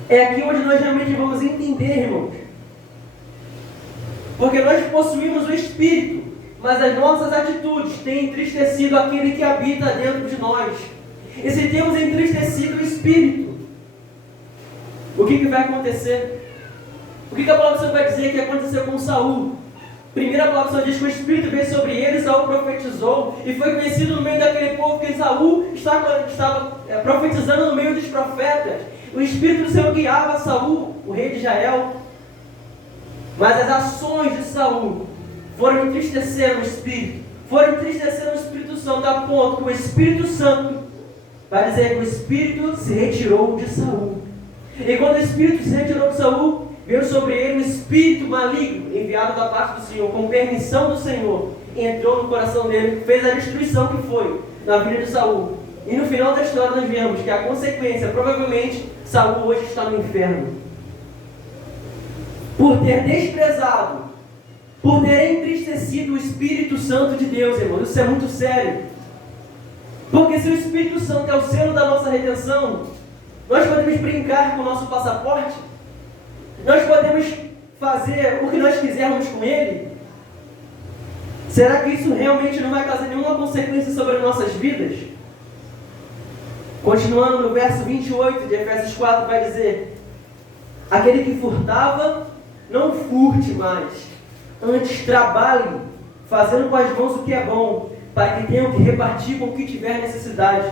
É aqui onde nós realmente vamos entender, irmãos. Porque nós possuímos o Espírito, mas as nossas atitudes têm entristecido aquele que habita dentro de nós. E se temos entristecido o Espírito, o que vai acontecer? O que a palavra do Senhor vai dizer que aconteceu com Saul? Primeiro a palavra do Senhor diz que o Espírito veio sobre ele, Saul profetizou, e foi conhecido no meio daquele povo que Saul estava profetizando no meio dos profetas. O Espírito do Senhor guiava Saul, o rei de Israel, mas as ações de Saul foram entristecendo o Espírito, foram entristecendo o Espírito Santo, a ponto que o Espírito Santo vai dizer que o Espírito se retirou de Saul. E quando o Espírito se retirou de Saul, veio sobre ele um espírito maligno, enviado da parte do Senhor, com permissão do Senhor, entrou no coração dele, fez a destruição que foi na vida de Saul. E no final da história nós vemos que a consequência, provavelmente, Saul hoje está no inferno. Por ter desprezado, por ter entristecido o Espírito Santo de Deus, irmão. Isso é muito sério. Porque se o Espírito Santo é o selo da nossa redenção, nós podemos brincar com o nosso passaporte, nós podemos fazer o que nós quisermos com ele. Será que isso realmente não vai trazer nenhuma consequência sobre as nossas vidas? Continuando no verso 28 de Efésios 4, vai dizer: aquele que furtava, não furte mais, antes trabalhe, fazendo com as mãos o que é bom, para que tenham que repartir com o que tiver necessidade.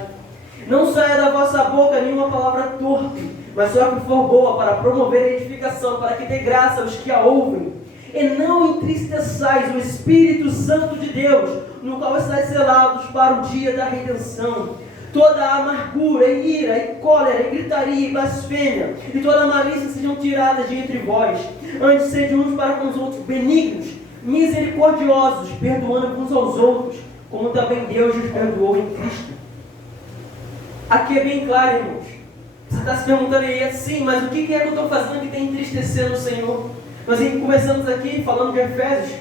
Não saia da vossa boca nenhuma palavra torpe, mas só a que for boa, para promover a edificação, para que dê graça aos que a ouvem. E não entristeçais o Espírito Santo de Deus, no qual estáis selados para o dia da redenção. Toda a amargura, e ira, e cólera, e gritaria, e blasfêmia, e toda malícia sejam tiradas de entre vós. Antes sede uns para com os outros benignos, misericordiosos, perdoando uns aos outros, como também Deus os perdoou em Cristo. Aqui é bem claro, irmãos. Você está se perguntando aí assim, mas o que é que eu estou fazendo que tem entristecendo o Senhor? Nós começamos aqui falando de Efésios,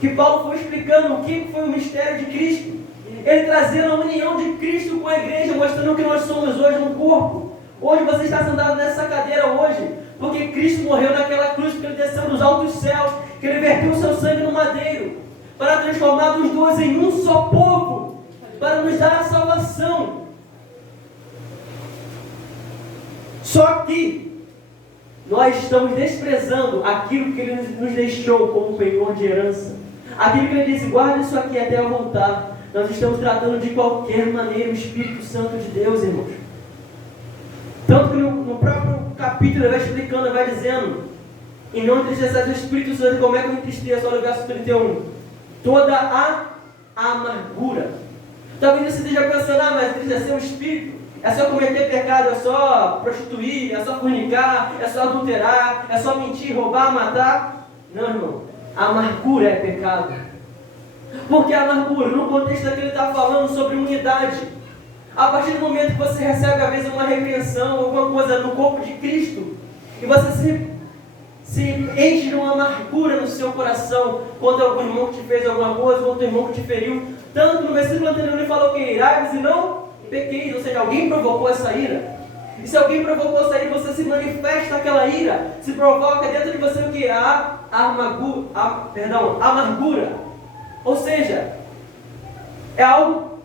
que Paulo foi explicando o que foi o mistério de Cristo. Ele trazendo a união de Cristo com a igreja, mostrando que nós somos hoje um corpo. Hoje você está sentado nessa cadeira hoje, porque Cristo morreu naquela cruz, porque Ele desceu dos altos céus, que Ele verteu o seu sangue no madeiro, para transformar os dois em um só povo, para nos dar a salvação. Só que nós estamos desprezando aquilo que Ele nos deixou como penhor de herança. Aquilo que Ele disse: guarda isso aqui até eu voltar. Nós estamos tratando de qualquer maneira o Espírito Santo de Deus, irmãos. Tanto que no próprio capítulo ele vai explicando, ele vai dizendo: e não entristeçais o Espírito Santo. Como é que eu entristeço? Olha o verso 31. Toda a amargura. Talvez você esteja pensando: mas entristecer o Espírito é só cometer pecado, é só prostituir, é só fornicar, é só adulterar, é só mentir, roubar, matar. Não, irmão. A amargura é pecado. Porque a amargura, no contexto daquele ele está falando sobre unidade. A partir do momento que você recebe, às vezes, uma repreensão, alguma coisa no corpo de Cristo, e você se enche de uma amargura no seu coração, quando algum irmão que te fez alguma coisa, outro irmão que te feriu. Tanto no versículo anterior ele falou que irai-vos e não pequeis, ou seja, alguém provocou essa ira. E se alguém provocou essa ira, você se manifesta aquela ira, se provoca dentro de você o que? A amargura. Ou seja, é algo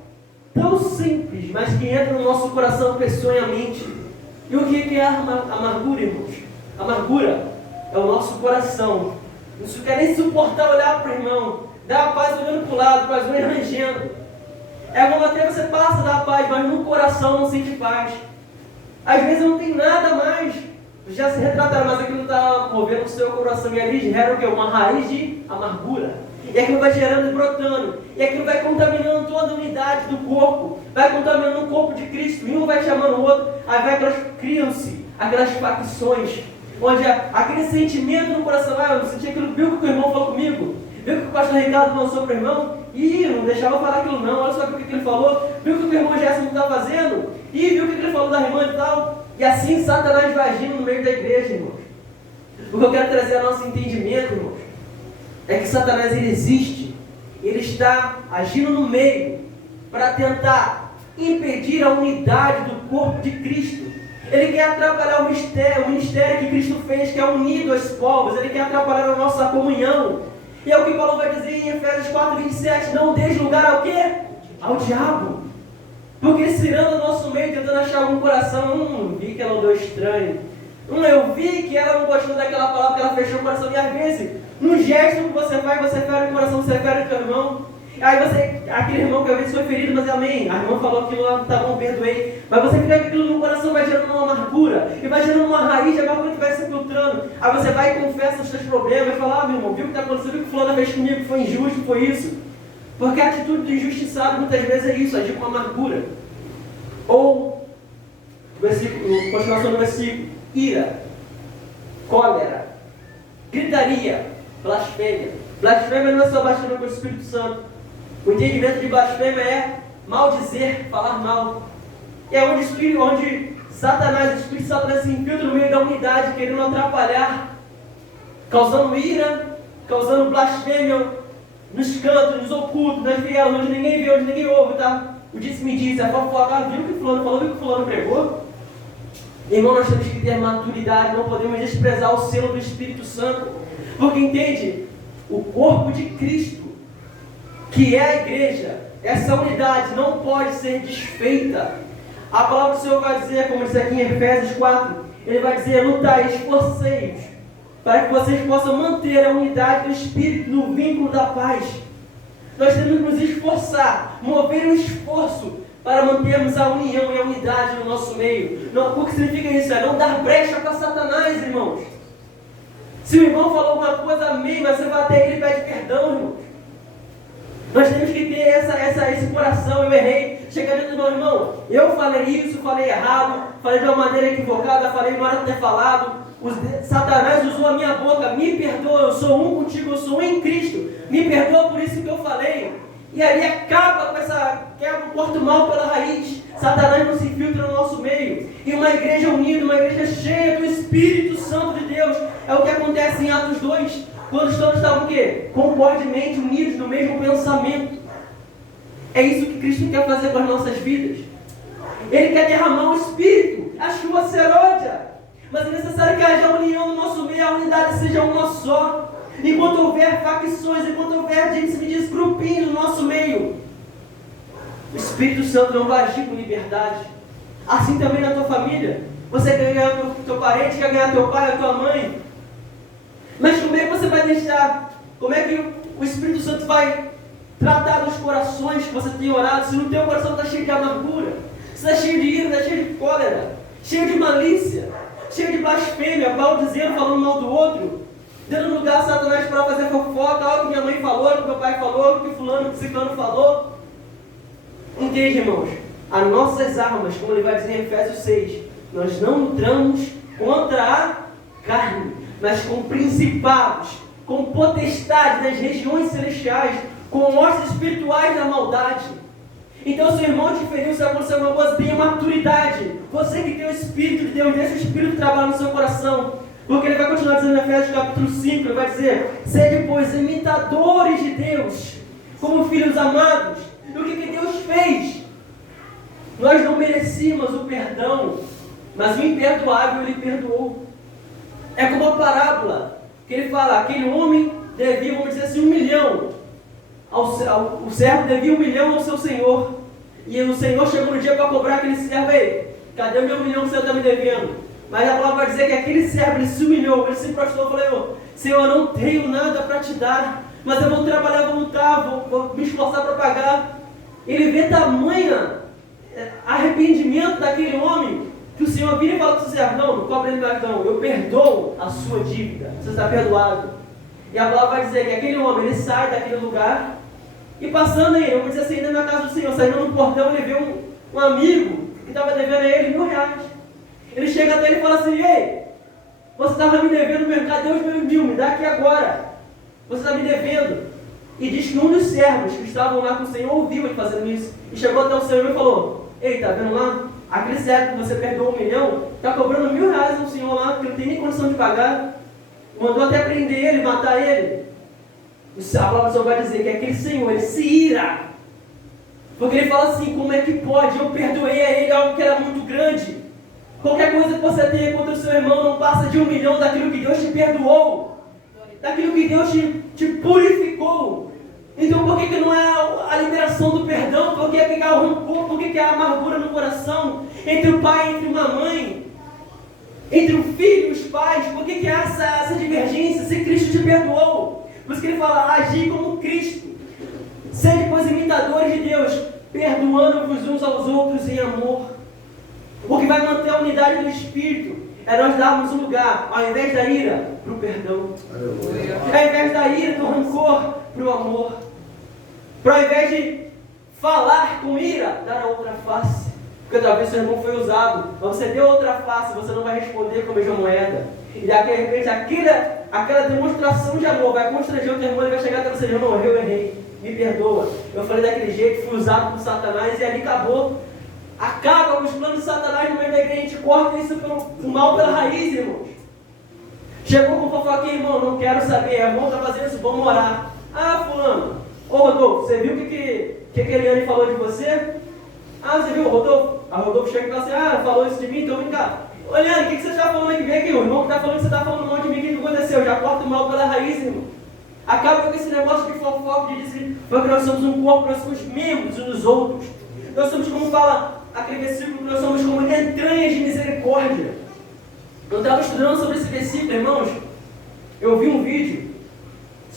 tão simples, mas que entra no nosso coração peçonhamente. E o que é a amargura, irmãos? A amargura é o nosso coração. Não quer nem suportar olhar para o irmão, dar a paz olhando para o lado, com as unhas rangendo. É como até você passa da paz, mas no coração não sente paz. Às vezes não tem nada mais. Já se retrataram, mas aquilo está movendo o seu coração. E ali gera o quê? Uma raiz de amargura. E aquilo vai gerando e brotando. E aquilo vai contaminando toda a unidade do corpo. Vai contaminando o corpo de Cristo. E um vai chamando o outro. Aí criam-se aquelas facções. Onde aquele sentimento no coração. Eu senti aquilo, viu o que o irmão falou comigo? Viu o que o pastor Ricardo lançou para o irmão? Ih, não deixava eu falar aquilo não. Olha só o que ele falou. Viu o que o irmão Gerson está fazendo? Ih, viu o que ele falou da irmã e tal? E assim Satanás vai agindo no meio da igreja, irmãos. O que eu quero trazer ao nosso entendimento, irmãos, é que Satanás ele existe, ele está agindo no meio para tentar impedir a unidade do corpo de Cristo. Ele quer atrapalhar o ministério que Cristo fez, que é unido aos povos. Ele quer atrapalhar a nossa comunhão. E é o que Paulo vai dizer em Efésios 4:27, não deixe lugar ao quê? Ao diabo. Porque ele se irando no nosso meio, tentando achar algum coração. Vi que ela andou estranho. Eu vi que ela não gostou daquela palavra, que ela fechou o coração. E às vezes, no gesto que você faz, você fere o coração, você fere o teu irmão. Aí aquele irmão que às vezes foi ferido, mas amém, a irmã falou aquilo lá, tá bom, perdoei. Mas você fica com aquilo no coração, vai gerando uma amargura, e vai gerando uma raiz, a amargura que vai se filtrando. Aí você vai e confessa os seus problemas, e fala, meu irmão, viu o que está acontecendo, viu o que fulano fez comigo, foi injusto, foi isso. Porque a atitude do injustiçado muitas vezes é isso, agir com amargura. Ou, continuação do versículo, ira, cólera, gritaria, blasfêmia. Blasfêmia não é só blasfêmia com o Espírito Santo. O entendimento de blasfêmia é maldizer, falar mal. É onde Satanás, o Espírito Satanás se infiltra no meio da unidade, querendo atrapalhar, causando ira, causando blasfêmia nos cantos, nos ocultos, nas vielas, onde ninguém vê, onde ninguém ouve, tá? O disse-me-disse, a fofoca, viu o que fulano falou, viu o que fulano pregou? Irmão, nós temos que ter maturidade, não podemos desprezar o selo do Espírito Santo, porque entende? O corpo de Cristo, que é a igreja, essa unidade não pode ser desfeita. A palavra do Senhor vai dizer, como diz aqui em Efésios 4, ele vai dizer, lutai, esforcei-vos, para que vocês possam manter a unidade do Espírito no vínculo da paz. Nós temos que nos esforçar, mover um esforço para mantermos a união e a unidade no nosso meio. Não, o que significa isso? É não dar brecha para Satanás, irmãos. Se o irmão falou alguma coisa, amém, mas você vai até ele e pede perdão, irmãos. Nós temos que ter esse coração, eu errei, chegar dentro do meu irmão, eu falei isso, falei errado, falei de uma maneira equivocada, falei não era para ter falado, Satanás usou a minha boca, me perdoa, eu sou um contigo, eu sou um em Cristo, me perdoa por isso que eu falei. E aí acaba com quebra o corta o mal pela raiz, Satanás não se infiltra no nosso meio. E uma igreja unida, uma igreja cheia do Espírito Santo de Deus, é o que acontece em Atos 2, quando todos estavam o quê? Concordemente unidos no mesmo pensamento. É isso que Cristo quer fazer com as nossas vidas. Ele quer derramar o Espírito, a chuva seródia. Mas é necessário que haja união no nosso meio, a unidade seja uma só. Enquanto houver facções, enquanto houver, se me diz, grupinhos no nosso meio, o Espírito Santo não vai agir com liberdade. Assim também na tua família. Você quer ganhar teu parente, quer ganhar teu pai, a tua mãe. Mas como é que você vai deixar? Como é que o Espírito Santo vai tratar dos corações que você tem orado, se no teu coração está cheio de amargura, se está cheio de ira, está cheio de cólera, cheio de malícia, cheio de blasfêmia, Paulo dizendo, falando mal do outro, dando lugar a Satanás para fazer fofoca, algo que minha mãe falou, algo que meu pai falou, algo que fulano, que ciclano falou. Entende, irmãos? As nossas armas, como ele vai dizer em Efésios 6, nós não lutamos contra a carne, mas com principados, com potestades das regiões celestiais, com ossos espirituais da maldade. Então, se o irmão te feriu, se acontecer alguma coisa, tenha maturidade. Você que tem o Espírito de Deus, deixa o Espírito trabalhar no seu coração. Porque ele vai continuar dizendo em Efésios capítulo 5, ele vai dizer, sede, pois, imitadores de Deus, como filhos amados. E o que Deus fez? Nós não merecíamos o perdão, mas o imperdoável ele perdoou. É como uma parábola, que ele fala, aquele homem devia, vamos dizer assim, 1 milhão. O servo devia 1 milhão ao seu senhor. E o senhor chegou no dia para cobrar aquele servo, ei, cadê o meu 1 milhão que o senhor está me devendo? Mas a palavra vai dizer que aquele servo, ele se humilhou, ele se prostrou e falou, Senhor, eu não tenho nada para te dar, mas eu vou trabalhar, vou lutar, vou me esforçar para pagar. Ele vê tamanha arrependimento daquele homem, que o Senhor vira e fala para o servo, não cobre ele cartão, eu perdoo a sua dívida, você está perdoado. E a palavra vai dizer que aquele homem, ele sai daquele lugar, e passando aí, vamos dizer assim, ainda na casa do Senhor, saindo no portão, ele vê um amigo que estava devendo a ele R$1.000. Ele chega até ele e fala assim, ei, você estava me devendo mesmo, cadê os meus 1.000? Me dá aqui agora. Você está me devendo. E diz que um dos servos que estavam lá com o Senhor ouviu ele fazendo isso. E chegou até o Senhor e falou, ei, tá vendo lá? Aquele servo que você perdoou 1 milhão, está cobrando R$1.000 ao Senhor lá, que não tem nem condição de pagar. Mandou até prender ele, matar ele. A palavra do Senhor vai dizer que aquele Senhor, ele se ira. Porque ele fala assim: como é que pode? Eu perdoei a ele algo que era muito grande. Qualquer coisa que você tenha contra o seu irmão não passa de 1 milhão daquilo que Deus te perdoou, daquilo que Deus te purificou. Então por que não é a liberação do perdão? Por que há o rancor? Por que há a amargura no coração? Entre o pai e entre uma mãe? Entre o filho e os pais? Por que há essa divergência se Cristo te perdoou? Por isso que ele fala: agir como Cristo. Sede, pois, imitadores de Deus, perdoando-vos uns aos outros em amor. O que vai manter a unidade do Espírito é nós darmos um lugar, ao invés da ira, para o perdão. Ao invés da ira, do rancor, para o amor. Para, ao invés de falar com ira, dar a outra face. Porque talvez seu irmão foi usado, mas você deu outra face, você não vai responder com a mesma moeda. E de repente aquela demonstração de amor vai constranger o teu irmão, ele vai chegar até você: irmão, eu errei, me perdoa. Eu falei daquele jeito, fui usado por Satanás, e ali acabou. Acaba com os planos de Satanás no meio da igreja, a gente corta isso o mal pela raiz, irmãos. Chegou com fofoquinha: irmão, não quero saber, é bom, tá fazendo isso, vamos orar. Ah, fulano, ô Rodolfo, você viu o que a Eliane falou de você? Ah, você viu, Rodolfo? A Rodolfo chega e fala assim: ah, falou isso de mim, então vem cá. Ô Eliane, o que você está falando aqui? Vem aqui, o irmão que está falando que você está falando mal de mim, o que aconteceu? Já corta o mal pela raiz, irmão. Acaba com esse negócio de fofoca, de dizer, porque nós somos um corpo, nós somos membros uns dos outros. Nós somos, como fala aquele versículo, nós somos como entranhas de misericórdia. Eu estava estudando sobre esse versículo, irmãos. Eu vi um vídeo,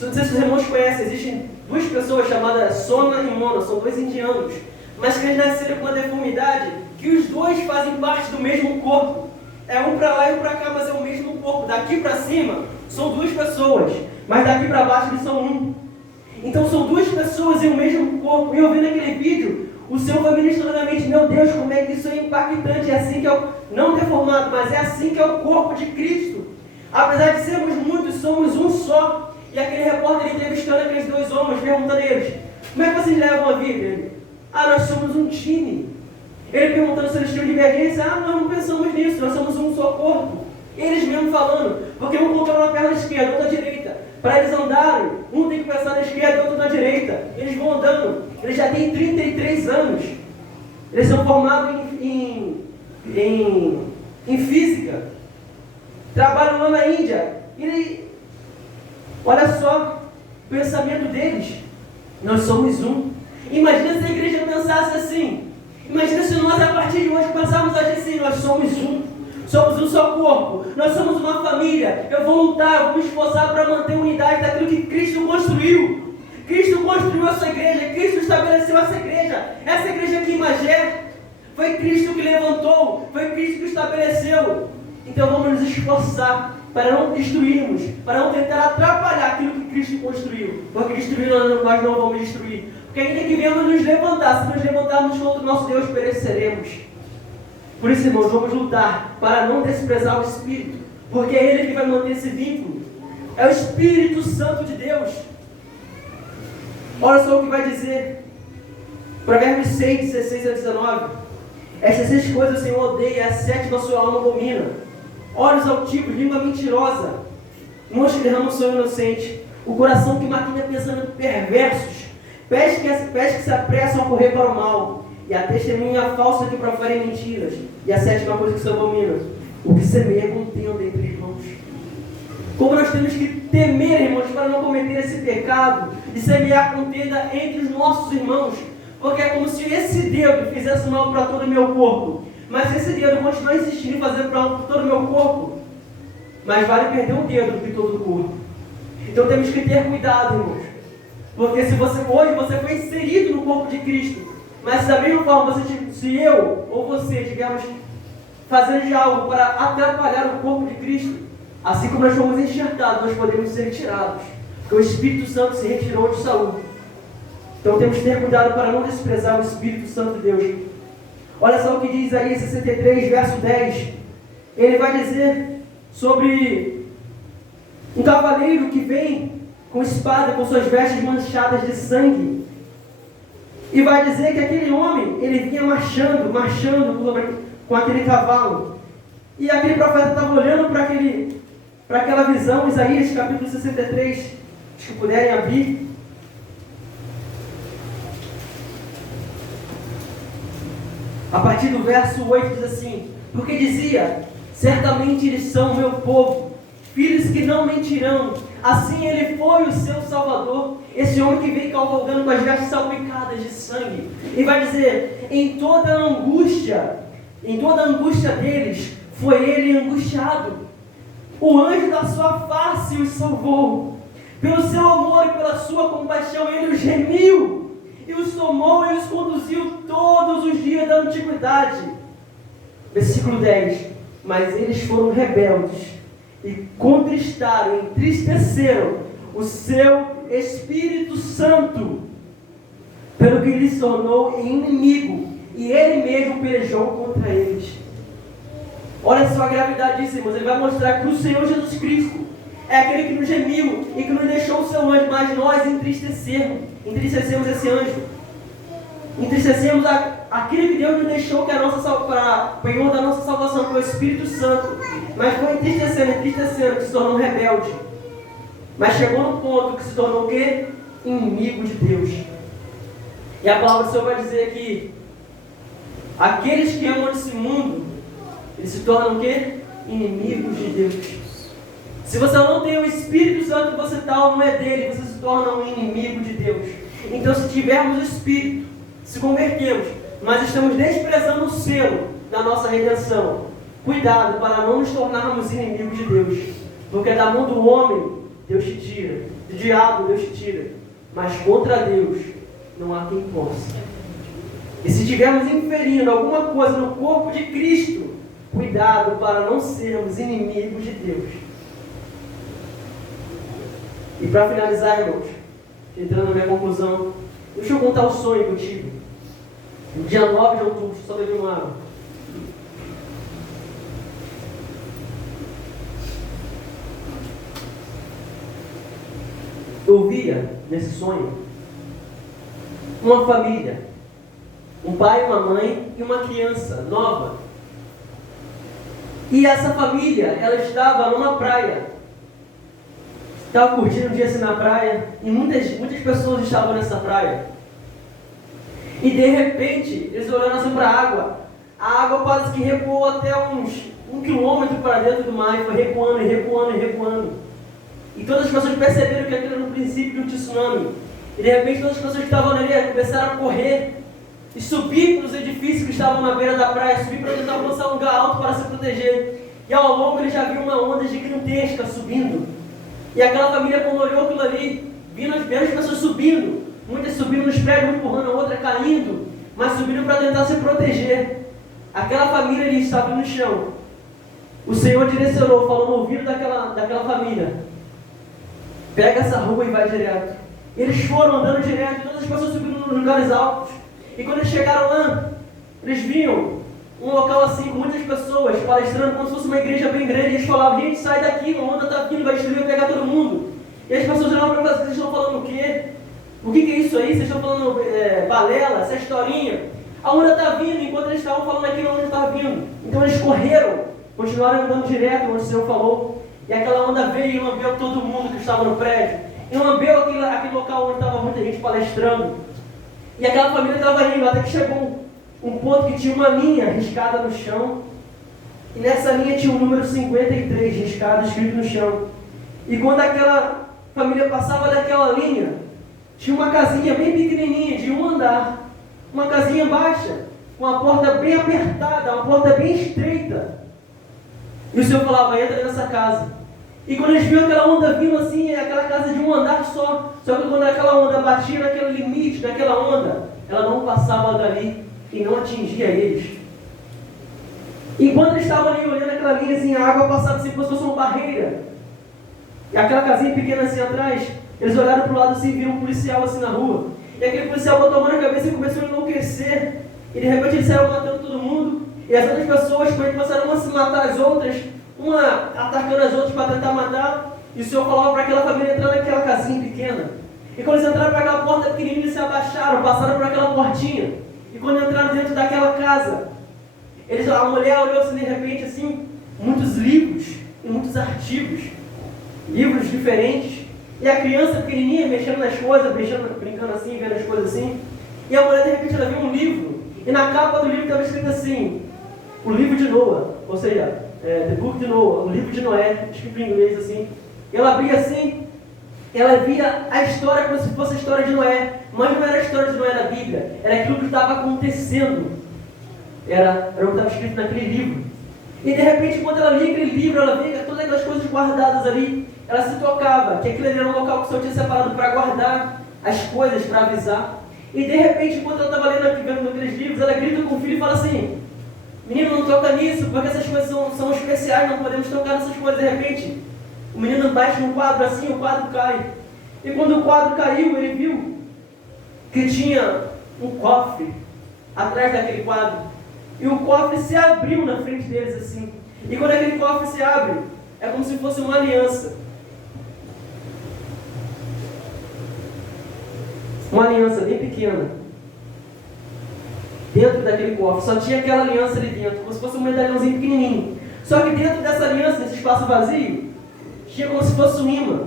não sei se os irmãos conhecem, existem duas pessoas chamadas Sona e Mona, são dois indianos, mas que eles nasceram com uma deformidade, que os dois fazem parte do mesmo corpo. É um para lá e um para cá, mas é o mesmo corpo. Daqui para cima são duas pessoas, mas daqui para baixo eles são um. Então são duas pessoas em o mesmo corpo. E eu vi naquele vídeo, o Senhor foi ministrando na mente: meu Deus, como é que isso é impactante. É assim que é o, não deformado, mas é assim que é o corpo de Cristo. Apesar de sermos muitos, somos um só. E aquele repórter entrevistando aqueles dois homens, perguntando a eles: como é que vocês levam a vida? Ele: ah, nós somos um time. Ele perguntando se eles tinham divergência: ah, nós não pensamos nisso, nós somos um só corpo. Eles mesmos falando, porque um colocou na perna esquerda, outro na direita. Para eles andarem, um tem que pensar na esquerda, outro na direita. Eles vão andando, eles já têm 33 anos. Eles são formados em física. Trabalham lá na Índia. E olha só o pensamento deles: nós somos um. Imagina se a igreja pensasse assim. Imagina se nós, a partir de hoje, pensarmos assim: nós somos um. Somos um só corpo, nós somos uma família. Eu vou lutar, eu vou me esforçar para manter a unidade daquilo que Cristo construiu. Cristo construiu a sua igreja, Cristo estabeleceu essa igreja. Essa igreja aqui em Magé, foi Cristo que levantou, foi Cristo que estabeleceu. Então vamos nos esforçar para não destruirmos, para não tentar atrapalhar aquilo que Cristo construiu. Porque destruir nós não vamos destruir. Porque ainda que venhamos nos levantar, se nos levantarmos contra o nosso Deus, pereceremos. Por isso, irmãos, vamos lutar para não desprezar o Espírito, porque é Ele que vai manter esse vínculo. É o Espírito Santo de Deus. Olha só o que vai dizer. Provérbios 6, 16 a 19. Essas 6 coisas o Senhor odeia, a 7ª a sua alma abomina. Olhos altivos, língua mentirosa, mãos que derramam sonho inocente, o coração que maquina pensamentos perversos, pés que se apressam a correr para o mal, e a testemunha falsa que profere mentiras. E a 7ª coisa que se abomina: o que semeia contenda entre irmãos. Como nós temos que temer, irmãos, para não cometer esse pecado de semear contenda entre os nossos irmãos. Porque é como se esse dedo fizesse mal para todo o meu corpo, mas esse dedo continua insistindo em fazer mal para todo o meu corpo. Mas vale perder um dedo do que todo o corpo. Então temos que ter cuidado, irmãos. Porque se hoje você foi inserido no corpo de Cristo, mas da mesma forma, se eu ou você estivermos fazendo de algo para atrapalhar o corpo de Cristo, assim como nós fomos enxertados, nós podemos ser retirados. Porque o Espírito Santo se retirou de Saul. Então temos que ter cuidado para não desprezar o Espírito Santo de Deus. Olha só o que diz aí, 63, verso 10. Ele vai dizer sobre um cavaleiro que vem com espada, com suas vestes manchadas de sangue. E vai dizer que aquele homem, ele vinha marchando com aquele cavalo. E aquele profeta estava olhando para aquela visão, Isaías capítulo 63, se puderem abrir. A partir do verso 8 diz assim: porque dizia, certamente eles são o meu povo, filhos que não mentirão. Assim ele foi o seu Salvador, esse homem que veio cavalgando com as vestes salpicadas de sangue. E vai dizer, em toda a angústia deles, foi ele angustiado. O anjo da sua face os salvou. Pelo seu amor e pela sua compaixão, ele os remiu, e os tomou e os conduziu todos os dias da antiguidade. Versículo 10. Mas eles foram rebeldes, e contristaram, entristeceram o seu Espírito Santo, pelo que lhes tornou inimigo, e ele mesmo pelejou contra eles. Olha só a gravidade disso, irmãos. Ele vai mostrar que o Senhor Jesus Cristo é aquele que nos gemiu e que nos deixou o seu anjo, mas nós entristecemos esse anjo. Entristecemos aquilo que Deus nos deixou, que é a nossa penhor da nossa salvação, que é o Espírito Santo. Mas foi entristecendo, que se tornou rebelde. Mas chegou no ponto que se tornou o quê? Inimigo de Deus. E a palavra do Senhor vai dizer que aqueles que amam esse mundo, eles se tornam o quê? Inimigos de Deus. Se você não tem o Espírito Santo, você tal não é dele, você se torna um inimigo de Deus. Então, se tivermos o Espírito, se convertemos, mas estamos desprezando o selo da nossa redenção, cuidado para não nos tornarmos inimigos de Deus. Porque da mão do homem, Deus te tira. Do diabo, Deus te tira. Mas contra Deus, não há quem possa. E se estivermos inferindo alguma coisa no corpo de Cristo, cuidado para não sermos inimigos de Deus. E para finalizar, irmãos, entrando na minha conclusão, deixa eu contar o sonho que eu tive. No dia 9 de outubro, só beber uma água. Eu via nesse sonho uma família, um pai, uma mãe e uma criança nova. E essa família, ela estava numa praia. Estava curtindo um dia assim na praia, e muitas pessoas estavam nessa praia. E de repente, eles olhando assim para a água parece que recuou até uns 1 quilômetro para dentro do mar, e foi recuando, e recuando, e recuando. E todas as pessoas perceberam que aquilo era no princípio de um tsunami. E de repente todas as pessoas que estavam ali começaram a correr e subir para os edifícios que estavam na beira da praia, subir para tentar alcançar um lugar alto para se proteger. E ao longo eles já viram uma onda gigantesca subindo. E aquela família, quando olhou aquilo ali, vindo as pessoas subindo, muitas subindo nos prédios, uma empurrando a outra, caindo, mas subindo para tentar se proteger. Aquela família ali estava no chão. O Senhor direcionou, falou no ouvido daquela família: pega essa rua e vai direto. Eles foram andando direto, todas as pessoas subindo nos lugares altos. E quando eles chegaram lá, eles viam um local assim, com muitas pessoas palestrando, como se fosse uma igreja bem grande. E eles falavam: gente, sai daqui, a onda está vindo, vai destruir, vai pegar todo mundo. E as pessoas olhavam para eles: vocês estão falando o quê? O que é isso aí? Vocês estão falando balela, essa historinha? A onda está vindo, enquanto eles estavam falando aquilo, a onda estava vindo. Então eles correram, continuaram andando direto, onde o Senhor falou. E aquela onda veio e lambeu todo mundo que estava no prédio. E lambeu aquele local onde estava muita gente palestrando. E aquela família estava indo, até que chegou um ponto que tinha uma linha riscada no chão. E nessa linha tinha o número 53 riscado, escrito no chão. E quando aquela família passava daquela linha, tinha uma casinha bem pequenininha, de um andar. Uma casinha baixa, com a porta bem apertada, uma porta bem estreita. E o Senhor falava: entra nessa casa. E quando eles viram aquela onda vindo assim, aquela casa de um andar só que quando aquela onda batia naquele limite daquela onda, ela não passava dali e não atingia eles. E quando eles estavam ali olhando aquela linha assim, a água passava assim como se fosse uma barreira. E aquela casinha pequena assim atrás, eles olharam para o lado assim e viram um policial assim na rua. E aquele policial botou a mão na cabeça e começou a enlouquecer. E de repente ele saiu matando todo mundo. E as outras pessoas começaram a se matar as outras, uma atacando as outras para tentar matar. E o Senhor falava para aquela família entrar naquela casinha pequena. E quando eles entraram para aquela porta pequenininha, eles se abaixaram, passaram por aquela portinha. E quando entraram dentro daquela casa, a mulher olhou assim de repente assim, muitos livros e muitos artigos, livros diferentes. E a criança pequenininha mexendo nas coisas, brincando assim, vendo as coisas assim. E a mulher de repente ela viu um livro E na capa do livro estava escrito assim, o livro de Noa, ou seja, The Book de Noah, o livro de Noé, escrito em inglês assim. E ela abria assim, ela via a história como se fosse a história de Noé, mas não era a história de Noé da Bíblia, era aquilo que estava acontecendo, era o que estava escrito naquele livro. E de repente, quando ela lia aquele livro, ela via todas aquelas coisas guardadas ali, ela se tocava, que aquilo ali era um local que o Senhor tinha separado para guardar as coisas, para avisar. E de repente, quando ela estava vendo aqueles livros, ela grita com o filho e fala assim: menino, não toca nisso, porque essas coisas são especiais, não podemos tocar nessas coisas. De repente, o menino bate no quadro assim, o quadro cai. E quando o quadro caiu, ele viu que tinha um cofre atrás daquele quadro. E o cofre se abriu na frente deles assim. E quando aquele cofre se abre, é como se fosse uma aliança. Uma aliança bem pequena. Dentro daquele cofre, só tinha aquela aliança ali dentro, como se fosse um medalhãozinho pequenininho. Só que dentro dessa aliança, nesse espaço vazio, tinha como se fosse um imã.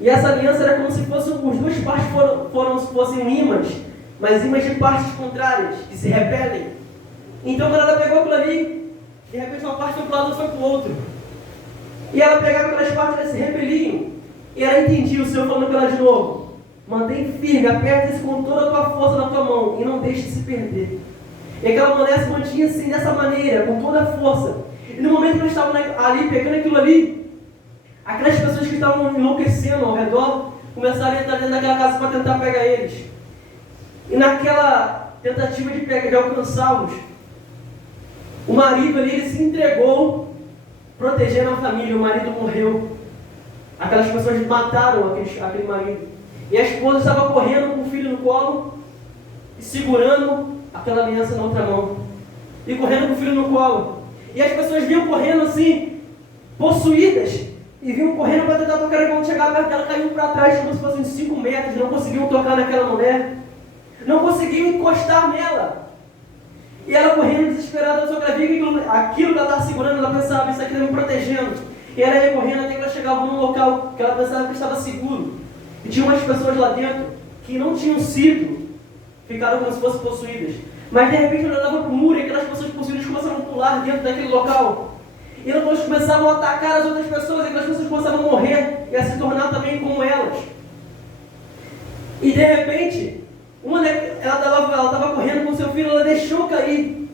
E essa aliança era como se fossem, as duas partes fossem imãs, mas imãs de partes contrárias, que se repelem. Então quando ela pegou aquilo ali, de repente uma parte foi para um lado, outra foi para o outro. E ela pegava aquelas partes, elas se repeliam. E ela entendia o Senhor falando para ela de novo: mantém firme, aperta-se com toda a tua força na tua mão e não deixe de se perder. E aquela mulher se mantinha assim, dessa maneira, com toda a força. E no momento que eles estavam ali, pegando aquilo ali, aquelas pessoas que estavam enlouquecendo ao redor, começaram a entrar dentro daquela casa para tentar pegar eles. E naquela tentativa de alcançá-los, o marido ali, ele se entregou, protegendo a família. O marido morreu. Aquelas pessoas mataram aquele marido. E a esposa estava correndo com o filho no colo e segurando aquela aliança na outra mão. E correndo com o filho no colo. E as pessoas vinham correndo assim, possuídas. E vinham correndo para tentar tocar. E quando chegaram perto dela, caíam para trás como se fossem 5 metros. Não conseguiam tocar naquela mulher. Não conseguiam encostar nela. E ela correndo desesperada, só que ela via que aquilo que ela estava segurando, ela pensava: isso aqui está me protegendo. E ela ia correndo até que ela chegava num local que ela pensava que estava seguro. E tinha umas pessoas lá dentro que não tinham sido, ficaram como se fossem possuídas. Mas de repente ela olhava para o muro e aquelas pessoas possuídas começaram a pular dentro daquele local. E elas começavam a atacar as outras pessoas, e aquelas pessoas começavam a morrer e a se tornar também como elas. E de repente, ela estava correndo com seu filho, ela deixou cair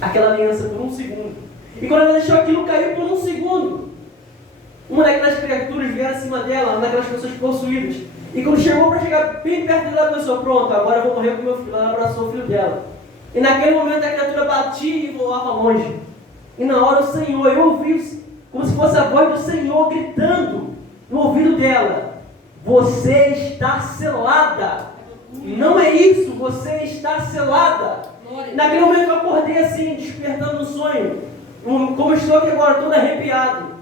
aquela aliança por 1 segundo. E quando ela deixou aquilo cair por 1 segundo, uma daquelas criaturas veio acima dela, uma daquelas pessoas possuídas. E quando chegou para chegar bem perto dela, ela pensou: pronto, agora eu vou morrer com meu filho. Ela abraçou o filho dela. E naquele momento a criatura batia e voava longe. E na hora o Senhor, eu ouvi como se fosse a voz do Senhor gritando no ouvido dela: você está selada. Não é isso, você está selada. Naquele momento eu acordei assim, despertando no sonho, como estou aqui agora, todo arrepiado.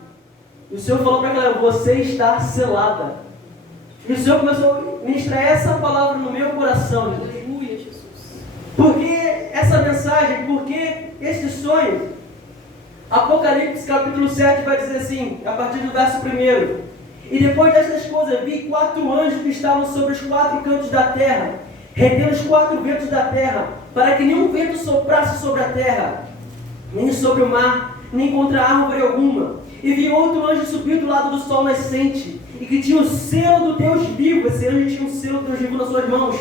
E o Senhor falou para ela: você está selada. E o Senhor começou a ministrar essa palavra no meu coração. Aleluia, Jesus. Porque essa mensagem, porque este sonho, Apocalipse capítulo 7 vai dizer assim, a partir do verso 1: e depois destas coisas vi 4 anjos que estavam sobre os 4 cantos da terra, retendo os 4 ventos da terra, para que nenhum vento soprasse sobre a terra, nem sobre o mar, nem contra árvore alguma. E vi outro anjo subir do lado do sol nascente, e que tinha o selo do Deus vivo. Esse anjo tinha o selo do Deus vivo nas suas mãos.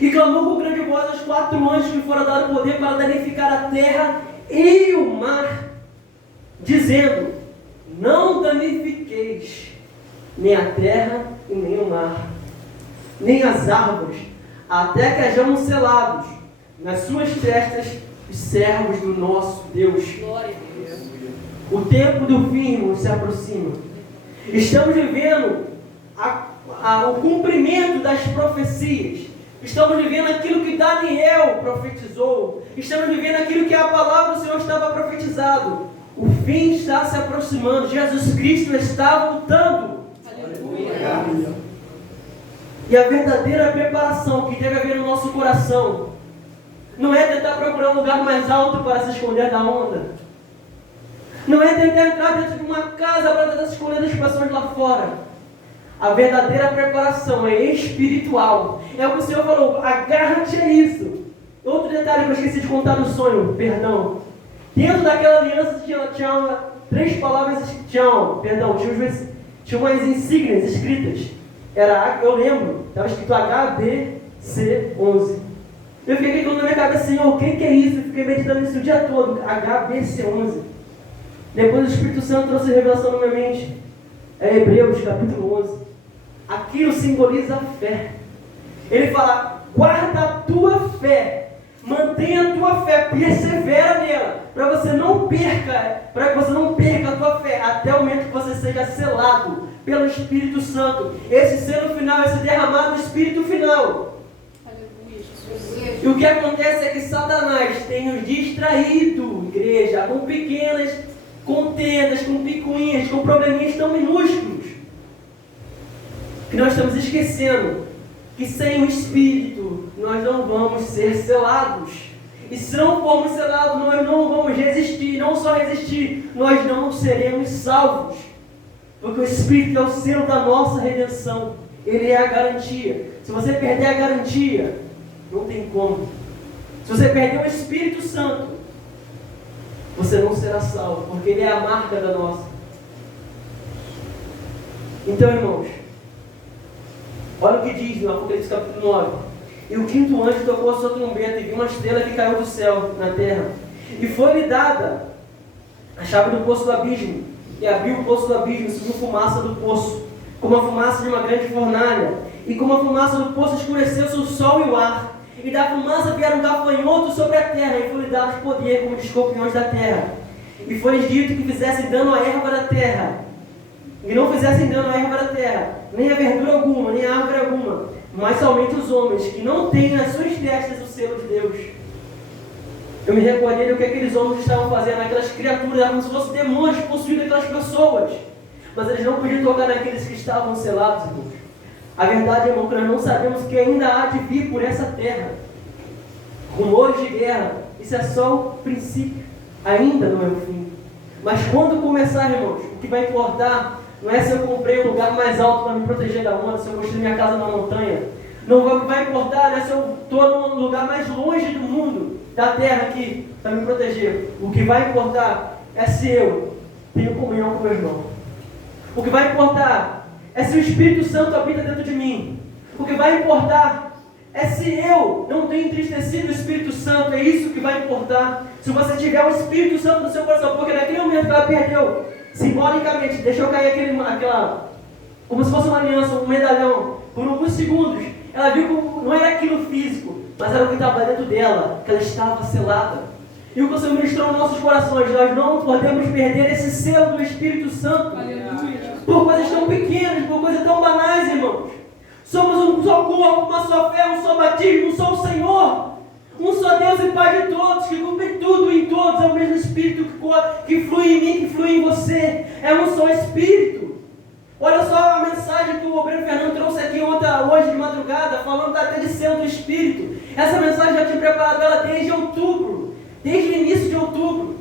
E clamou com grande voz aos 4 anjos que foram dado poder para danificar a terra e o mar, dizendo: não danifiqueis nem a terra e nem o mar, nem as árvores, até que hajamos selados nas suas testas os servos do nosso Deus. Glória a Deus. O tempo do fim se aproxima. Estamos vivendo o cumprimento das profecias. Estamos vivendo aquilo que Daniel profetizou. Estamos vivendo aquilo que a palavra do Senhor estava profetizado. O fim está se aproximando. Jesus Cristo está voltando. Aleluia. E a verdadeira preparação que deve haver no nosso coração não é tentar procurar um lugar mais alto para se esconder da onda. Não é tentar entrar dentro de uma casa para tentar se esconder das pessoas lá fora. A verdadeira preparação é espiritual. É o que o Senhor falou: agarra-te a isso. Outro detalhe que eu esqueci de contar no sonho, perdão. Dentro daquela aliança tinha 3 palavras, tinha umas insígnias escritas. Eu lembro, estava escrito HBC11. Eu fiquei com na minha cabeça, Senhor, o que é isso? Eu fiquei meditando isso o dia todo, HBC11. Depois o Espírito Santo trouxe revelação na minha mente. É Hebreus capítulo 11. Aquilo simboliza a fé. Ele fala, guarda a tua fé, mantenha a tua fé, persevera nela, para que você não perca a tua fé, até o momento que você seja selado pelo Espírito Santo. Esse selo final, esse derramado do Espírito final. Aleluia, Jesus. E o que acontece é que Satanás tem nos distraído, igreja, com pequenas contendas, com picuinhas, com probleminhas tão minúsculos, que nós estamos esquecendo que sem o Espírito nós não vamos ser selados. E se não formos selados, nós não vamos resistir. Não só resistir, nós não seremos salvos. Porque o Espírito é o selo da nossa redenção. Ele é a garantia. Se você perder a garantia, não tem como. Se você perder o Espírito Santo, você não será salvo, porque ele é a marca da nossa. Então, irmãos, olha o que diz no Apocalipse capítulo 9. E o 5º anjo tocou a sua trombeta e viu uma estrela que caiu do céu na terra. E foi-lhe dada a chave do poço do abismo. E abriu o poço do abismo e subiu fumaça do poço, como a fumaça de uma grande fornalha. E como a fumaça do poço escureceu-se o sol e o ar. E da fumaça vieram gafanhotos sobre a terra. E foi-lhe dado poder como de escorpiões da terra. E foi-lhes dito que fizessem dano à erva da terra. E não fizessem dano à erva da terra, nem a verdura alguma, nem a árvore alguma, mas somente os homens que não têm nas suas testas o selo de Deus. Eu me recordei do que aqueles homens estavam fazendo, aquelas criaturas, como se fossem demônios possuindo aquelas pessoas. Mas eles não podiam tocar naqueles que estavam selados, irmãos. A verdade, irmão, que nós não sabemos que ainda há de vir por essa terra rumores de guerra. Isso é só o princípio, ainda não é o fim. Mas quando começar, irmãos, o que vai importar não é se eu comprei um lugar mais alto para me proteger da onda, se eu construí minha casa na montanha. Não, o que vai importar não é se eu estou num lugar mais longe do mundo, da terra aqui, para me proteger. O que vai importar é se eu tenho comunhão com meu irmão. O que vai importar é se o Espírito Santo habita dentro de mim. O que vai importar é se eu não tenho entristecido o Espírito Santo. É isso que vai importar. Se você tiver o Espírito Santo no seu coração, porque naquele momento que ela perdeu, simbolicamente, deixou cair como se fosse uma aliança, um medalhão, por alguns segundos, ela viu que não era aquilo físico, mas era o que estava dentro dela, que ela estava selada. E o que o Senhor ministrou nos nossos corações, nós não podemos perder esse selo do Espírito Santo. Aleluia. Por coisas tão pequenas, por coisas tão banais, irmãos. Somos um só corpo, uma só fé, um só batismo, um só o Senhor. Um só Deus e Pai de todos, que cumpre tudo em todos. É o mesmo Espírito que flui em mim, que flui em você. É um só Espírito. Olha só a mensagem que o obreiro Fernando trouxe aqui hoje de madrugada, falando até de selo do Espírito. Essa mensagem já tinha preparado ela desde outubro, desde o início de outubro.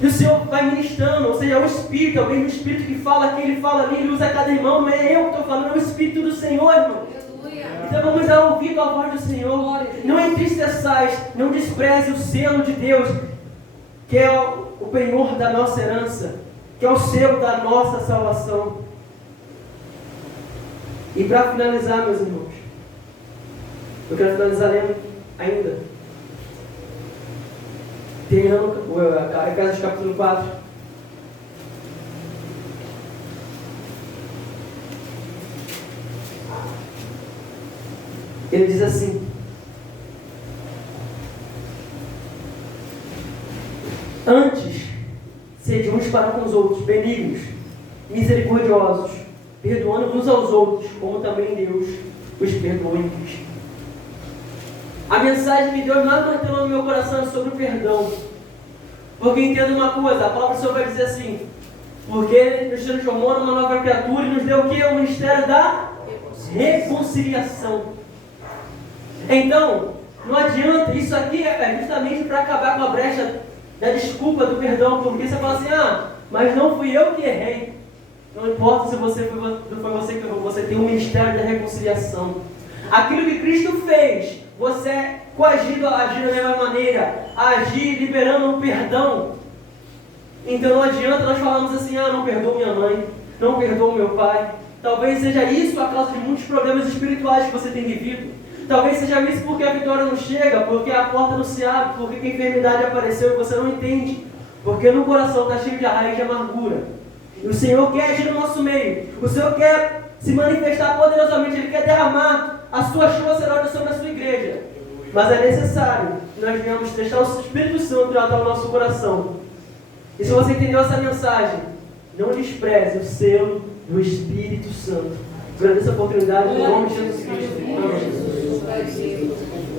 E o Senhor vai ministrando, ou seja, é o Espírito, é o mesmo Espírito que fala aqui, ele fala ali, ele usa cada irmão, não é eu que estou falando, é o Espírito do Senhor, irmão. Então vamos dar ouvido à voz do Senhor. Não entristeçais, não despreze o selo de Deus, que é o penhor da nossa herança, que é o selo da nossa salvação. E para finalizar, meus irmãos, eu quero finalizar lendo ainda, terminando Efésios capítulo 4. Ele diz assim: antes, sede uns para com os outros, benignos, misericordiosos, perdoando uns aos outros, como também Deus os perdoou em Cristo. A mensagem que Deus mais martelou no meu coração é sobre o perdão. Porque entenda uma coisa, a palavra do Senhor vai dizer assim: porque Ele nos transformou numa nova criatura e nos deu o que? O ministério da reconciliação. Então, não adianta, isso aqui é justamente para acabar com a brecha da desculpa do perdão, porque você fala assim: mas não fui eu que errei. Não importa se foi você que errou, você tem um ministério da reconciliação. Aquilo que Cristo fez, você coagido a agir da mesma maneira, a agir liberando o perdão. Então não adianta nós falarmos assim, não perdoo minha mãe, não perdoo meu pai. Talvez seja isso a causa de muitos problemas espirituais que você tem vivido. Talvez seja isso porque a vitória não chega, porque a porta não se abre, porque a enfermidade apareceu e você não entende. Porque no coração está cheio de raiz de amargura. E o Senhor quer agir no nosso meio. O Senhor quer se manifestar poderosamente. Ele quer derramar a sua chuva será sobre a sua igreja. Mas é necessário que nós venhamos deixar o Espírito Santo tratar o nosso coração. E se você entendeu essa mensagem, não despreze o selo do Espírito Santo. Agradeço a oportunidade em nome de Jesus Cristo. Amém.